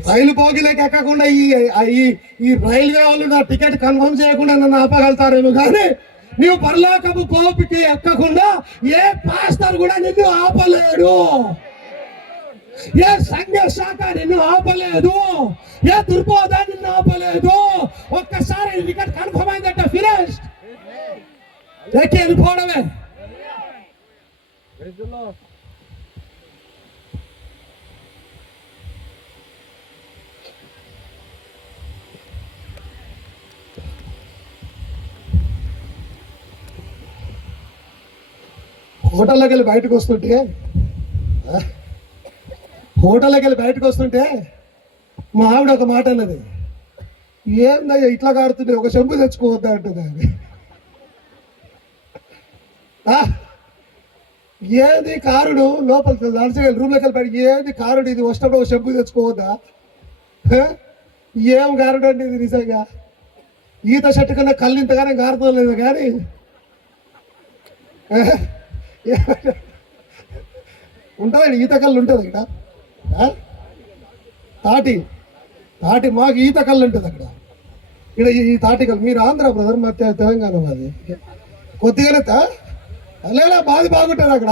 రైలు పోగిలోకి ఎక్కకుండా ఈ రైల్వే వాళ్ళు నా టికెట్ కన్ఫర్మ్ చేయకుండా నన్ను ఆపగలుగుతారేమో, కానీ నీవు పరలోకపు కోపికి ఎక్కకుండా ఏ పాస్టర్ కూడా నిన్ను ఆపలేడు. ఏ సంఘ శాఖ నిన్ను ఆపలేదు. ఏ దుర్బోధ నిన్ను ఆపలేదు. ఒక్కసారి టికెట్ కన్ఫర్మ్ అయిందంటే ఫినిష్, ఎక్కి వెళ్ళిపోవడమే. హోటల్లోకి వెళ్ళి బయటకు వస్తుంటే మా ఆవిడ ఒక మాట అన్నది, ఏందయ్యా ఇట్లా కారుతుంది, ఒక చెంబు తెచ్చుకోవద్దా అంటుంది. ఏది కారుడు లోపల నడిచి రూమ్లోకి వెళ్ళి బయట, ఏది కారుడు ఇది వచ్చినప్పుడు ఒక చెంబు తెచ్చుకోవద్దా? ఏం కారుడు అండి ఇది? నిజంగా ఈత చెట్టు కన్నా కళ్ళు ఇంతగానే కారుతో లేదు కానీ ఉంటుందండి, ఈత కళ్ళు ఉంటుంది ఇక్కడ. తాటి మాకు ఈత కళ్ళు ఉంటుంది అక్కడ. ఇక్కడ ఈ తాటి కళ్ళు. మీరు ఆంధ్ర బ్రదర్, మా తెలంగాణ మాది. కొద్దిగానే లేదా బాది బాగుంటుంది అక్కడ.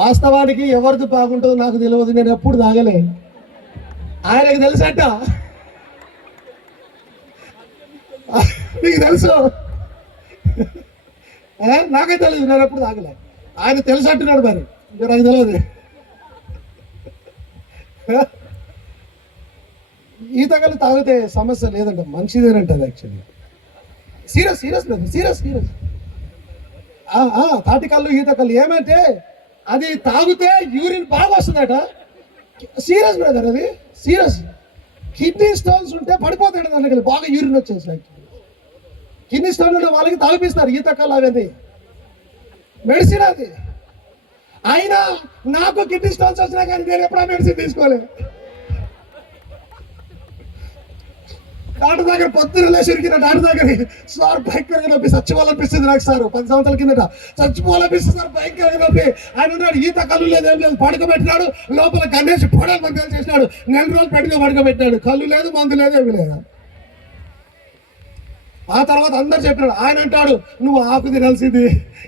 వాస్తవానికి ఎవరిది బాగుంటుందో నాకు తెలియదు, నేను ఎప్పుడు తాగలే. ఆయనకు తెలుసట, నీకు తెలుసు, నాకే తెలియదు, నేను ఎప్పుడు తాగలే. ఆయన తెలుసు అంటున్నాడు, మరి నాకు తెలియదు. ఈతకల్లు తాగితే సమస్య లేదంట, మంచిదేనంట అది. యాక్చువల్లీ సీరియస్ తాటికల్లు ఈతకల్లు ఏమంటే అది తాగితే యూరిన్ బాగా వస్తుందట. సీరియస్ బ్రదర్, అది సీరియస్. కిడ్నీ స్టోన్స్ ఉంటే పడిపోతాడు దానికి, బాగా యూరిన్ వచ్చేసి. కిడ్నీ స్టోన్ ఉంటే వాళ్ళకి తాగిపిస్తారు ఈతకల్లు, అవన్నీ మెడిసిన్ అది. అయినా నాకు కిడ్నీ స్టోన్స్ వచ్చినా కానీ నేను ఎప్పుడూ మెడిసిన్ తీసుకోలేదు. డాక్టర్ దగ్గర పొద్దున్న సిరికిన డాక్టర్ దగ్గర, సార్ భయంకరంగా నొప్పి, చచ్చిపోవాలనిపిస్తుంది నాకు సార్. 10 సంవత్సరాల కిందట చచ్చిపోవాలనిపిస్తుంది సార్, భయంకరంగా నొప్పి. ఆయన ఉన్నాడు, ఈత కళ్ళు లేదు, ఏం లేదు, పడుకోబెట్టినాడు. లోపల గణేష్ పొడలు మంది చేసినాడు. 4 రోజులు పెట్టుగా పడుకోబెట్టినాడు. కళ్ళు లేదు, మందు లేదు, ఏమి లేదు. ఆ తర్వాత అందరు చెప్పాడు. ఆయన అంటాడు నువ్వు ఆకు తినాల్సింది,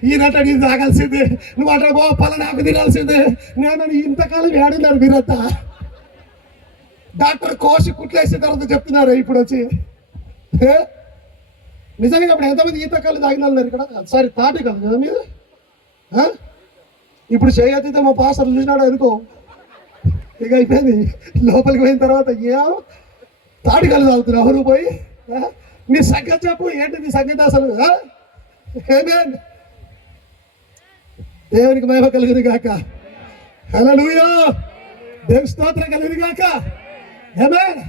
ఈయనంటాడు ఇది తాగాల్సింది, నువ్వు అంటాడు బాబు పలానా ఆకు తినాల్సింది. నేను ఇంతకాలం ఏడున్నారు మీరంతా. డాక్టర్ కోసి కుట్లేసిన తర్వాత చెప్తున్నారు ఇప్పుడు వచ్చి. నిజంగా ఇప్పుడు ఎంతమంది ఈతకాలు తాగిన ఉన్నారు ఇక్కడ? సారీ తాటి కాదు కదా మీరు. ఇప్పుడు చేయతితే మా పాస్టర్ చూసినాడు అనుకో, ఇక అయిపోయింది. లోపలికి పోయిన తర్వాత ఏం తాటి కళ్ళు తాగుతున్నావు ఎవరు పోయి? నీ సంగతి చెప్పు, ఏంటి నీ సంగతి అసలు? దేవునికి మహిమ కలుగును గాక. హల్లెలూయా, దేవుని స్తోత్రం కలుగును గాక. ఆమేన్.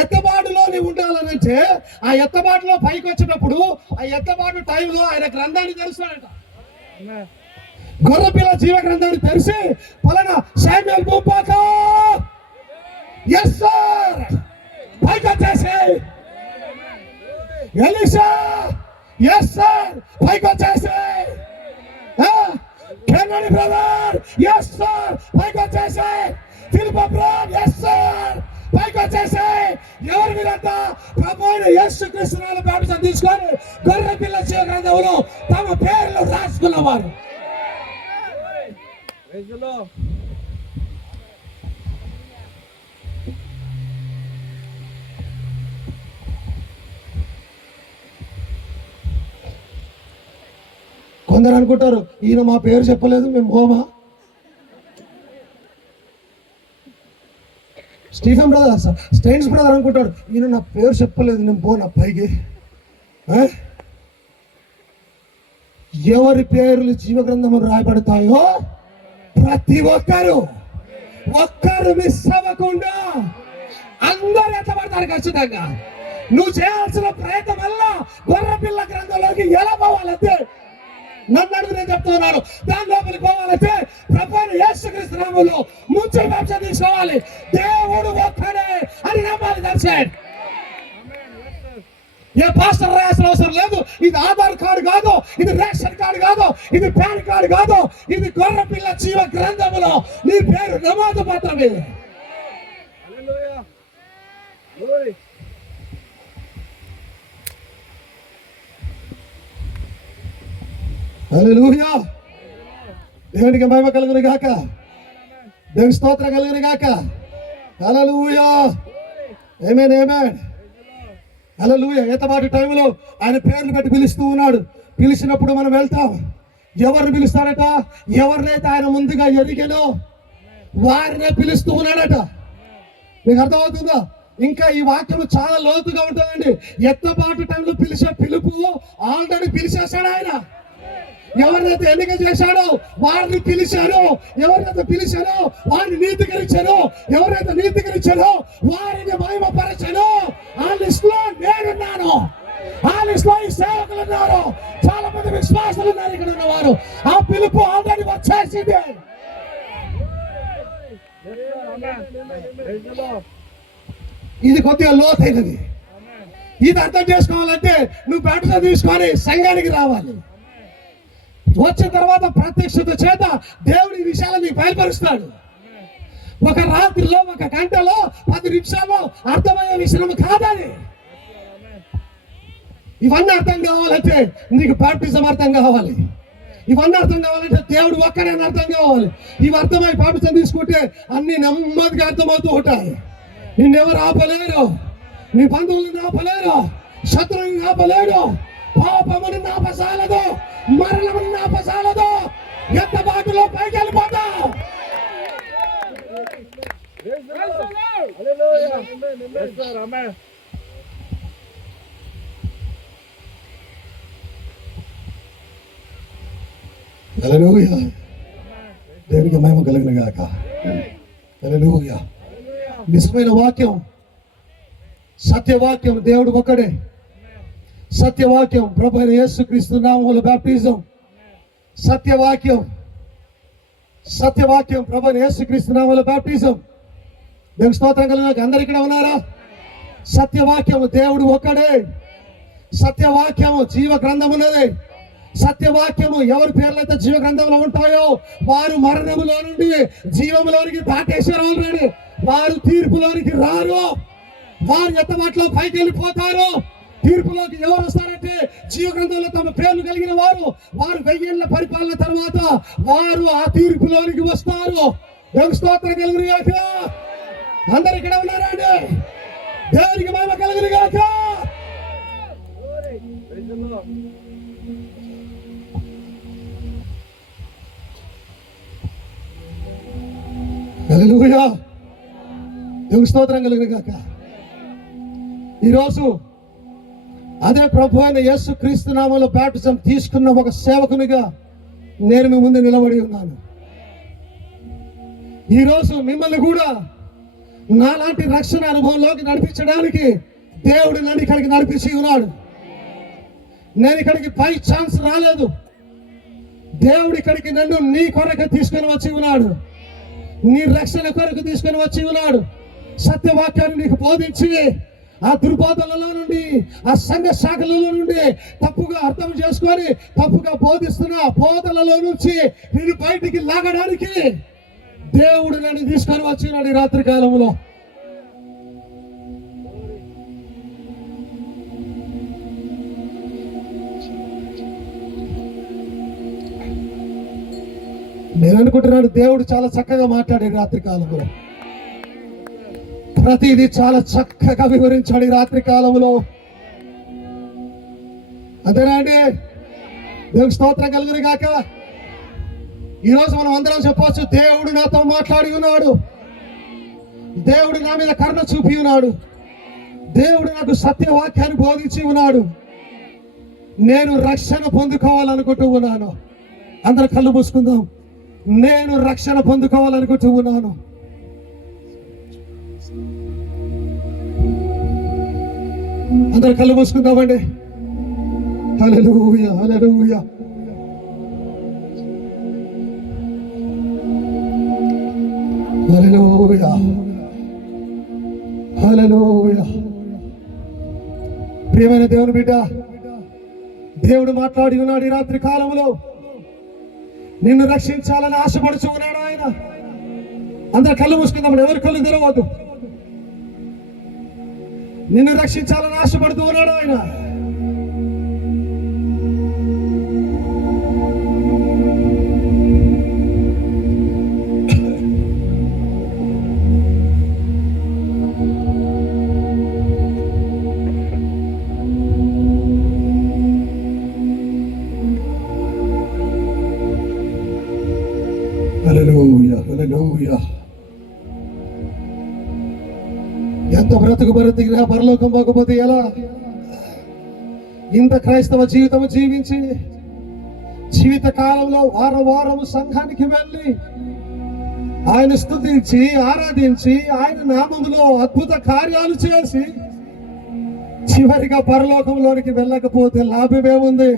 ఎత్తబాటులో నీవు ఉండాలనంటే ఆ ఎత్తబాటులో పైకి వచ్చేటప్పుడు ఆ ఎత్తబాటు టైంలో ఆయన గ్రంథాన్ని తెరుస్తాడంట. గొర్రెపిల్ల జీవ గ్రంథాన్ని తెరిచి పలానా శామ్యూయల్ భూపాక ఎస్ సార్ పైకి వచ్చేసి, ఎలీషా ఎస్ సార్ పైకి వచ్చేసి, కెన్నడి బ్రదర్ ఎస్ సార్ పైకి వచ్చేసి, ఫిలిప్ బ్రదర్ ఎస్ సార్ పైకి వచ్చేసి, ఎవరు మీరంతా ప్రభువైన యేసుక్రీస్తు నామములో బాప్తిసం తీసుకొని గొర్రెపిల్ల జీవ గ్రంథంలో తమ పేర్లు రాసుకున్నవారు. కొందరు అనుకుంటారు ఈయన మా పేరు చెప్పలేదు మేము పోమా. స్టీఫెన్ బ్రదర్ స్టెయిన్స్ బ్రదర్ అనుకుంటాడు ఈయన నా పేరు చెప్పలేదు నేను పోనా పైకి. ఎవరి పేర్లు జీవ గ్రంథము రాయబడతాయో ప్రతి ఒక్కరు మిస్ అవ్వకుండా అందరు ఎత్తబడతారు ఖచ్చితంగా. నువ్వు చేయాల్సిన ప్రయత్నం వల్ల గొర్రెపిల్ల గ్రంథంలోకి ఎలా పోవాలంటే నన్ను అడుగు నేను చెప్తున్నాను. దాని లోపలికి పోవాలంటే ప్రభువైన యేసుక్రీస్తు నామములో ముంచి బాప్తిసం తీసుకోవాలి. దేవుడు ఒక్కడే అని నమ్మాలి. దర్శన్ ఏ పాస్టర్ రాయాల్సిన అవసరం లేదు. ఇది ఆధార్ కార్డు కాదు, ఇది రేషన్ కార్డు కాదు, ఇది పాన్ కార్డు కాదు, ఇది గొర్రెపిల్ల జీవ గ్రంథములో నీ పేరు నమోదు మాత్రమే. హల్లెలూయా, దేవునికి మహిమ కలుగును గాక, దేవుని స్తోత్రం కలుగును గాక. హల్లెలూయా, ఆమేన్ ఆమేన్. హల్లెలూయా. ఎత్తబాటు టైంలో ఆయన పేర్లు పెట్టి పిలుస్తూ ఉన్నాడు. పిలిచినప్పుడు మనం వెళ్తాం. ఎవరిని పిలుస్తాడట? ఎవరినైతే ఆయన ముందుగా ఎరిగానో వారినే పిలుస్తూ ఉన్నాడట. మీకు అర్థమవుతుందా? ఇంకా ఈ వాక్యం చాలా లోతుగా ఉంటుందండి. ఎత్తబాటు టైంలో పిలిచే పిలుపు ఆల్రెడీ పిలిచేశాడు ఆయన. ఎవరినైతే ఎన్నిక చేశాడో వారిని పిలిచారు, ఎవరినైతే పిలిచారో వారిని నీతికరించారు, ఎవరైతే నీతికరించారో వారిని మహిమపరచాను. ఆ లిస్ట్ లో నేనున్నాను, ఆ లిస్ట్ లో ఈ సేవకులు ఉన్నారు, చాలా మంది విశ్వాసులు ఉన్నారు ఇక్కడ ఉన్నవారు. ఆ పిలుపు ఆల్రెడీ వచ్చేసింది. ఇది కొద్దిగా లోతైనది. ఇది అర్థం చేసుకోవాలంటే నువ్వు బాప్తిసం తీసుకొని సంఘానికి రావాలి. వచ్చిన తర్వాత ప్రత్యక్షత చేత దేవుడి విషయాలు నీకు బయలుపరుస్తాడు. ఒక రాత్రిలో, ఒక గంటలో, 10 నిమిషాల్లో అర్థమయ్యే విషయం కాదని. ఇవన్నీ అర్థం కావాలంటే నీకు బాప్తిజం అర్థం కావాలి. ఇవన్నీ అర్థం కావాలంటే దేవుడు ఒక్కడని అర్థం కావాలి. ఇవి అర్థమై బాప్తిజం తీసుకుంటే అన్ని నెమ్మదిగా అర్థమవుతూ ఉంటాయి. నిన్నెవరు ఆపలేరు, నీ బంధువులను ఆపలేరు, శత్రువులను ఆపలేరు, పాపమును ఆపసాలదు, మరణమును ఆపసాలదు. ఎత్తబాటులో పైకి వెళ్ళిపోతావు. హల్లెలూయా, దేవునికి మహిమ కలుగును గాక. హల్లెలూయా. నిజమైన వాక్యం, సత్యవాక్యం దేవుడు ఒక్కడే. సత్యవాక్యం ప్రభువైన యేసుక్రీస్తు నామములో బాప్తిజం. సత్యవాక్యం ప్రభువైన యేసుక్రీస్తు నామములో బాప్తిజం. దేవుని స్తోత్రం కలుగును. అందరు ఇక్కడ ఉన్నారా? సత్యవాక్యము దేవుడు ఒక్కడే. సత్యవాక్యము జీవ గ్రంథం ఉన్నది. సత్యవాక్యము ఎవరి పేర్లైతే జీవ గ్రంథంలో ఉంటాయో వారు మరణములో నుండి జీవములోనికి దాటేశారు ఆల్రెడీ. వారు తీర్పులోనికి రారు, వారు ఎత్తబాటులో పైకి వెళ్ళిపోతారు. తీర్పులోకి ఎవరు వస్తారంటే జీవ గ్రంథంలో తమ పేర్లు కలిగిన వారు 1000 ఏళ్ల పరిపాలన తర్వాత వారు ఆ తీర్పులోనికి వస్తారు. దేవునికి స్తోత్రం కలుగును గాక. అందరు ఇక్కడ ఉన్నారా అండి? దేవునికి మహిమ కలుగును గాక. హల్లెలూయా. దేవునికి స్తోత్రం కలుగును గాక. ఈరోజు అదే ప్రభు అయిన యేసు క్రీస్తు నామములో బాప్టిజం తీసుకున్న ఒక సేవకునిగా నేను మీ ముందు నిలబడి ఉన్నాను. ఈరోజు మిమ్మల్ని కూడా నాలాంటి రక్షణ అనుభవంలోకి నడిపించడానికి దేవుడు నన్ను ఇక్కడికి నడిపించి ఉన్నాడు. నేను ఇక్కడికి బై ఛాన్స్ రాలేదు. దేవుడు ఇక్కడికి నన్ను నీ కొరకు తీసుకొని వచ్చి ఉన్నాడు. నీ రక్షణ కొరకు తీసుకొని వచ్చి ఉన్నాడు. సత్యవాక్యాన్ని నీకు బోధించి ఆ దుర్బోధనలో నుండి, ఆ సంఘ శాఖలలో నుండి తప్పుగా అర్థం చేసుకొని తప్పుగా బోధిస్తున్న బోధనలో నుంచి నేను బయటికి లాగడానికి దేవుడు నన్ను తీసుకొని వచ్చినాడు ఈ రాత్రి కాలంలో. నేను అనుకుంటున్నాను దేవుడు చాలా చక్కగా మాట్లాడాడు రాత్రి కాలంలో. ప్రతిదీ చాలా చక్కగా వివరించాడు ఈ రాత్రి కాలంలో. అంతేనా అండి? దేవునికి స్తోత్రం కలుగును గాక. ఈరోజు మనం అందరం చెప్పవచ్చు, దేవుడు నాతో మాట్లాడి ఉన్నాడు, దేవుడు నా మీద కరుణ చూపి ఉన్నాడు, దేవుడు నాకు సత్యవాక్యాన్ని బోధించి ఉన్నాడు, నేను రక్షణ పొందుకోవాలనుకుంటూ ఉన్నాను. అందరు కళ్ళు మూసుకుందాం. నేను రక్షణ పొందుకోవాలనుకుంటూ ఉన్నాను. అందరు కళ్ళు మూసుకుందామండి. హల్లెలూయా, హల్లెలూయా. హల్లెలూయా, హల్లెలూయా. ప్రియమైన దేవుని బిడ్డ, దేవుడు మాట్లాడి ఉన్నాడు ఈ రాత్రి కాలంలో. నిన్ను రక్షించాలని ఆశపడుచు ఉన్నాడు ఆయన. అందరు కళ్ళు మూసుకుందాం. ఎవరి కళ్ళు తెరవద్దు. నిన్ను రక్షించాలని ఆశపడుతూ ఉన్నాడు ఆయన. హల్లెలూయా, హల్లెలూయా. ఎంత బ్రతికినా పరలోకం పోకపోతే ఎలా? ఇంత క్రైస్తవ జీవితం జీవించి జీవిత కాలంలో వారము సంఘానికి వెళ్ళి ఆయన స్తుతించి ఆరాధించి ఆయన నామములో అద్భుత కార్యాలు చేసి చివరిగా పరలోకంలోనికి వెళ్ళకపోతే లాభమేముంది?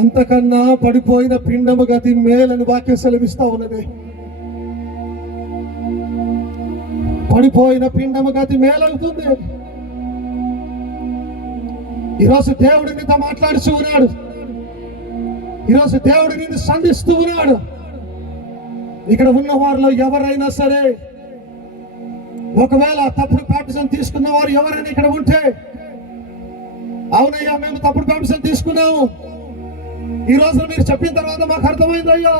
అంతకన్నా పడిపోయిన పిండము గతి మేలని వాక్యం సెలవిస్తా ఉన్నది. పడిపోయిన పిండము గతి మేలవుతుంది. ఈరోజు దేవుడు నీతో మాట్లాడుతూ ఉన్నాడు. ఈరోజు దేవుడు నిన్ను సంధిస్తూ ఉన్నాడు. ఇక్కడ ఉన్న వారిలో ఎవరైనా సరే, ఒకవేళ తప్పుడు బాప్టిజం తీసుకున్న వారు ఎవరైనా ఇక్కడ ఉంటే, అవునయ్యా మేము తప్పుడు బాప్టిజం తీసుకున్నాము, ఈ రోజు మీరు చెప్పిన తర్వాత మాకు అర్థమైందయ్యా,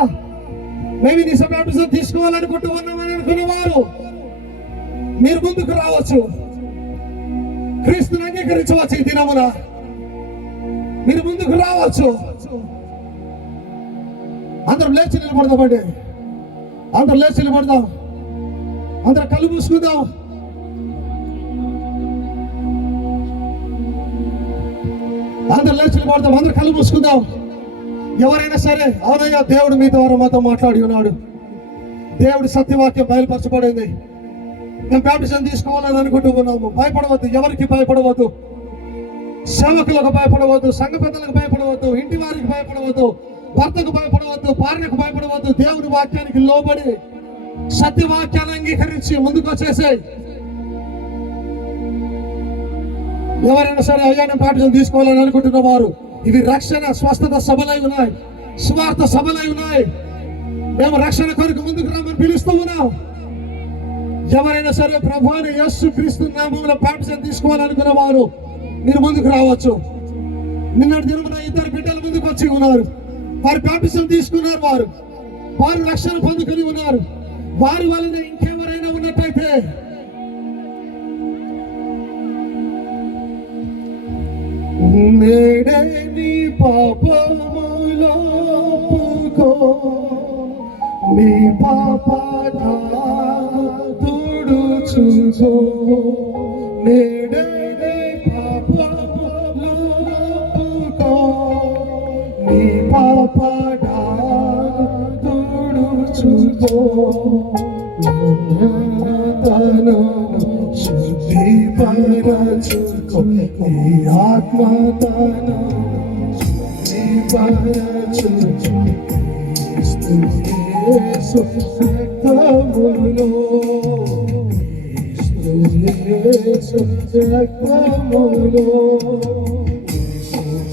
మేము నిజ బాప్టిజం తీసుకోవాలనుకుంటూ ఉన్నామని అనుకున్నవారు మీరు ముందుకు రావచ్చు. క్రీస్తుని అంగీకరించవచ్చు. ఈ దినమున మీరు ముందుకు రావచ్చు. అందరం లేచి నిలబడదామండి. అందరం లేచి నిలబడదాం. అందరం కళ్ళు మూసుకుందాం. అందరం లేచి నిలబడదాం. అందరం కళ్ళు మూసుకుందాం. ఎవరైనా సరే, అవునయ్యా దేవుడు మీ ద్వారా మాతో మాట్లాడి ఉన్నాడు, దేవుడి సత్యవాక్యం బయలుపరచబడింది, మేము బాప్టిజం తీసుకోవాలని అనుకుంటూ ఉన్నాము. భయపడవద్దు. ఎవరికి భయపడవద్దు. సేవకులకు భయపడవద్దు. సంఘ పెద్దలకు భయపడవద్దు. ఇంటి వారికి భయపడవద్దు. భర్తకు భయపడవద్దు. భార్యకు భయపడవద్దు. దేవుని వాక్యానికి లోబడి సత్యవాక్యాన్ని అంగీకరించి ముందుకు వచ్చేసే. ఎవరైనా సరే, అయ్యా నేను బాప్టిజం తీసుకోవాలని అనుకుంటున్న వారు, ఇవి రక్షణ స్వస్థత సభలై ఉన్నాయి, స్వార్థ సభలై ఉన్నాయి. మేము రక్షణ కొరకు ముందుకు రామని పిలుస్తూ ఉన్నాం. ఎవరైనా సరే ప్రభువైన యేసు క్రీస్తు నామములో బాప్టిజం తీసుకోవాలనుకున్న వారు మీరు ముందుకు రావచ్చు. నిన్నటి దినమున ఇద్దరు బిడ్డలు ముందుకు వచ్చి ఉన్నారు. వారు బాప్టిజం తీసుకున్నారు. వారు రక్షణ పొందుకొని ఉన్నారు. వారి వలన ఇంకెవరైనా ఉన్నట్టయితే నేడే నీ పాపములో నీ పాప తుడుచుకో. నేడే నీ పాపములో నీ పాప తుడుచుకో. తను శుద్ధిపరచుకో. నీ ఆత్మతను శుద్ధిపరచుకో. యేసు రక్తములో యేసు రక్తములో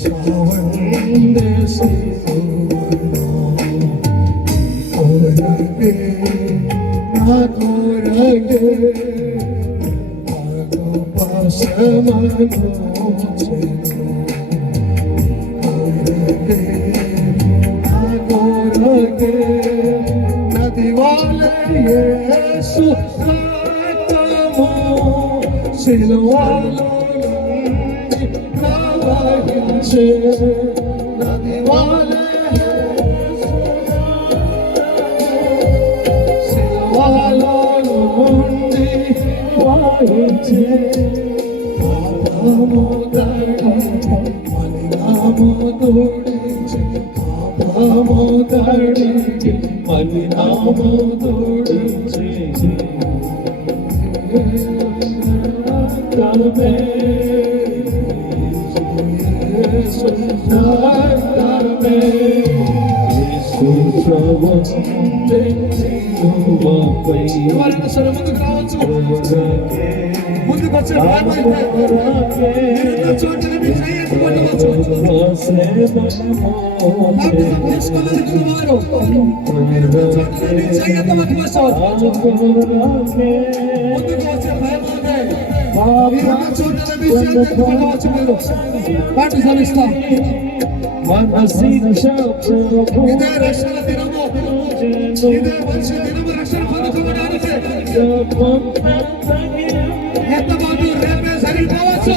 చావందేసి కోరగే నా కోరగే పాపసమను కోరగే నది వాలే యేసు రక్తము సిలువలో ప్రవహించే. నది వాలే సిలువలో నుండి ప్రవహించే. పాపము దడి మలినము తుడిచి పాపము దడి మలినము తుడిచి రక్తమే యేసు రక్తమే యేసు ప్రభువే సిలువపై. ఎవరైనా సరే ముందుకు రావచ్చు. ముందుకు వచ్చే చోటని మీ చేయి ఎత్తుకోవచ్చు. తీసుకోలేదు వారు చోటని మీ చేయి ఎత్తవచ్చు. ముందుకు వచ్చే చోటని మీ చేయి ఎత్తుకోవచ్చు. మీరు పాటు సమిస్తాం. ఇదే రక్షణ దినము. ఇదే మంచి దినము రక్షణ పొందుకోవడానికి. ఎంతమంది రేపే సరిపోవచ్చు.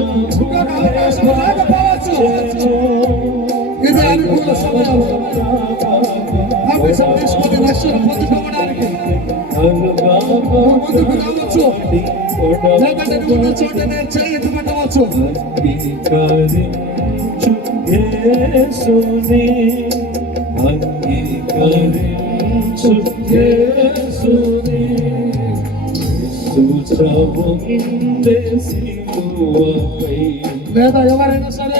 ఇంకొక అవకాశం రాకపోవచ్చు. ఇది అనుకూల సమయం. అవకాశం తీసుకొని రక్షణ పొందుకోవడానికి ముందుకు రావచ్చు. లేకపోతే ఉన్న చోట నేను చేయి ఎత్తుకుంటవచ్చు. యేసుని అంగీకరించు. యేసుని లేదా ఎవరైనా సరే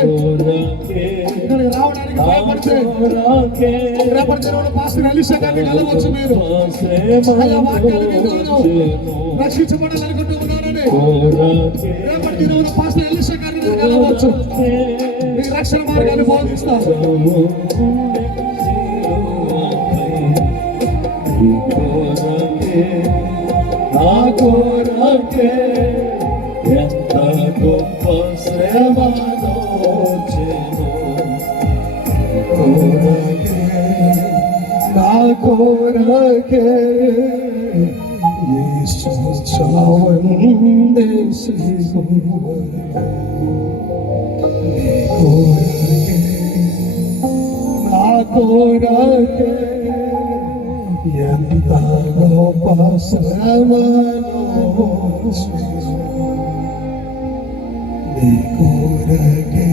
ఇక్కడికి రావడానికి భయపడితే రేపటి దినంలో పాస్టర్ ఎలీషా గారిని కలవచ్చు. మీరు అలా రక్షించబడాలనుకుంటూ ఉన్నారని రేపటి దినంలో పాస్టర్ ఎలీషా గారిని కలవచ్చు. మీ రక్షణ మార్గాన్ని బోధిస్తారు. నా కోరకే ఎంత గొప్ప శ్రమనోచెను. కోరకే నా కోరకే యేసు చావందేసి నీ కోరకే నా కోరకే ఎంత గొప్ప శ్రమనోచెను. నీ కోరకే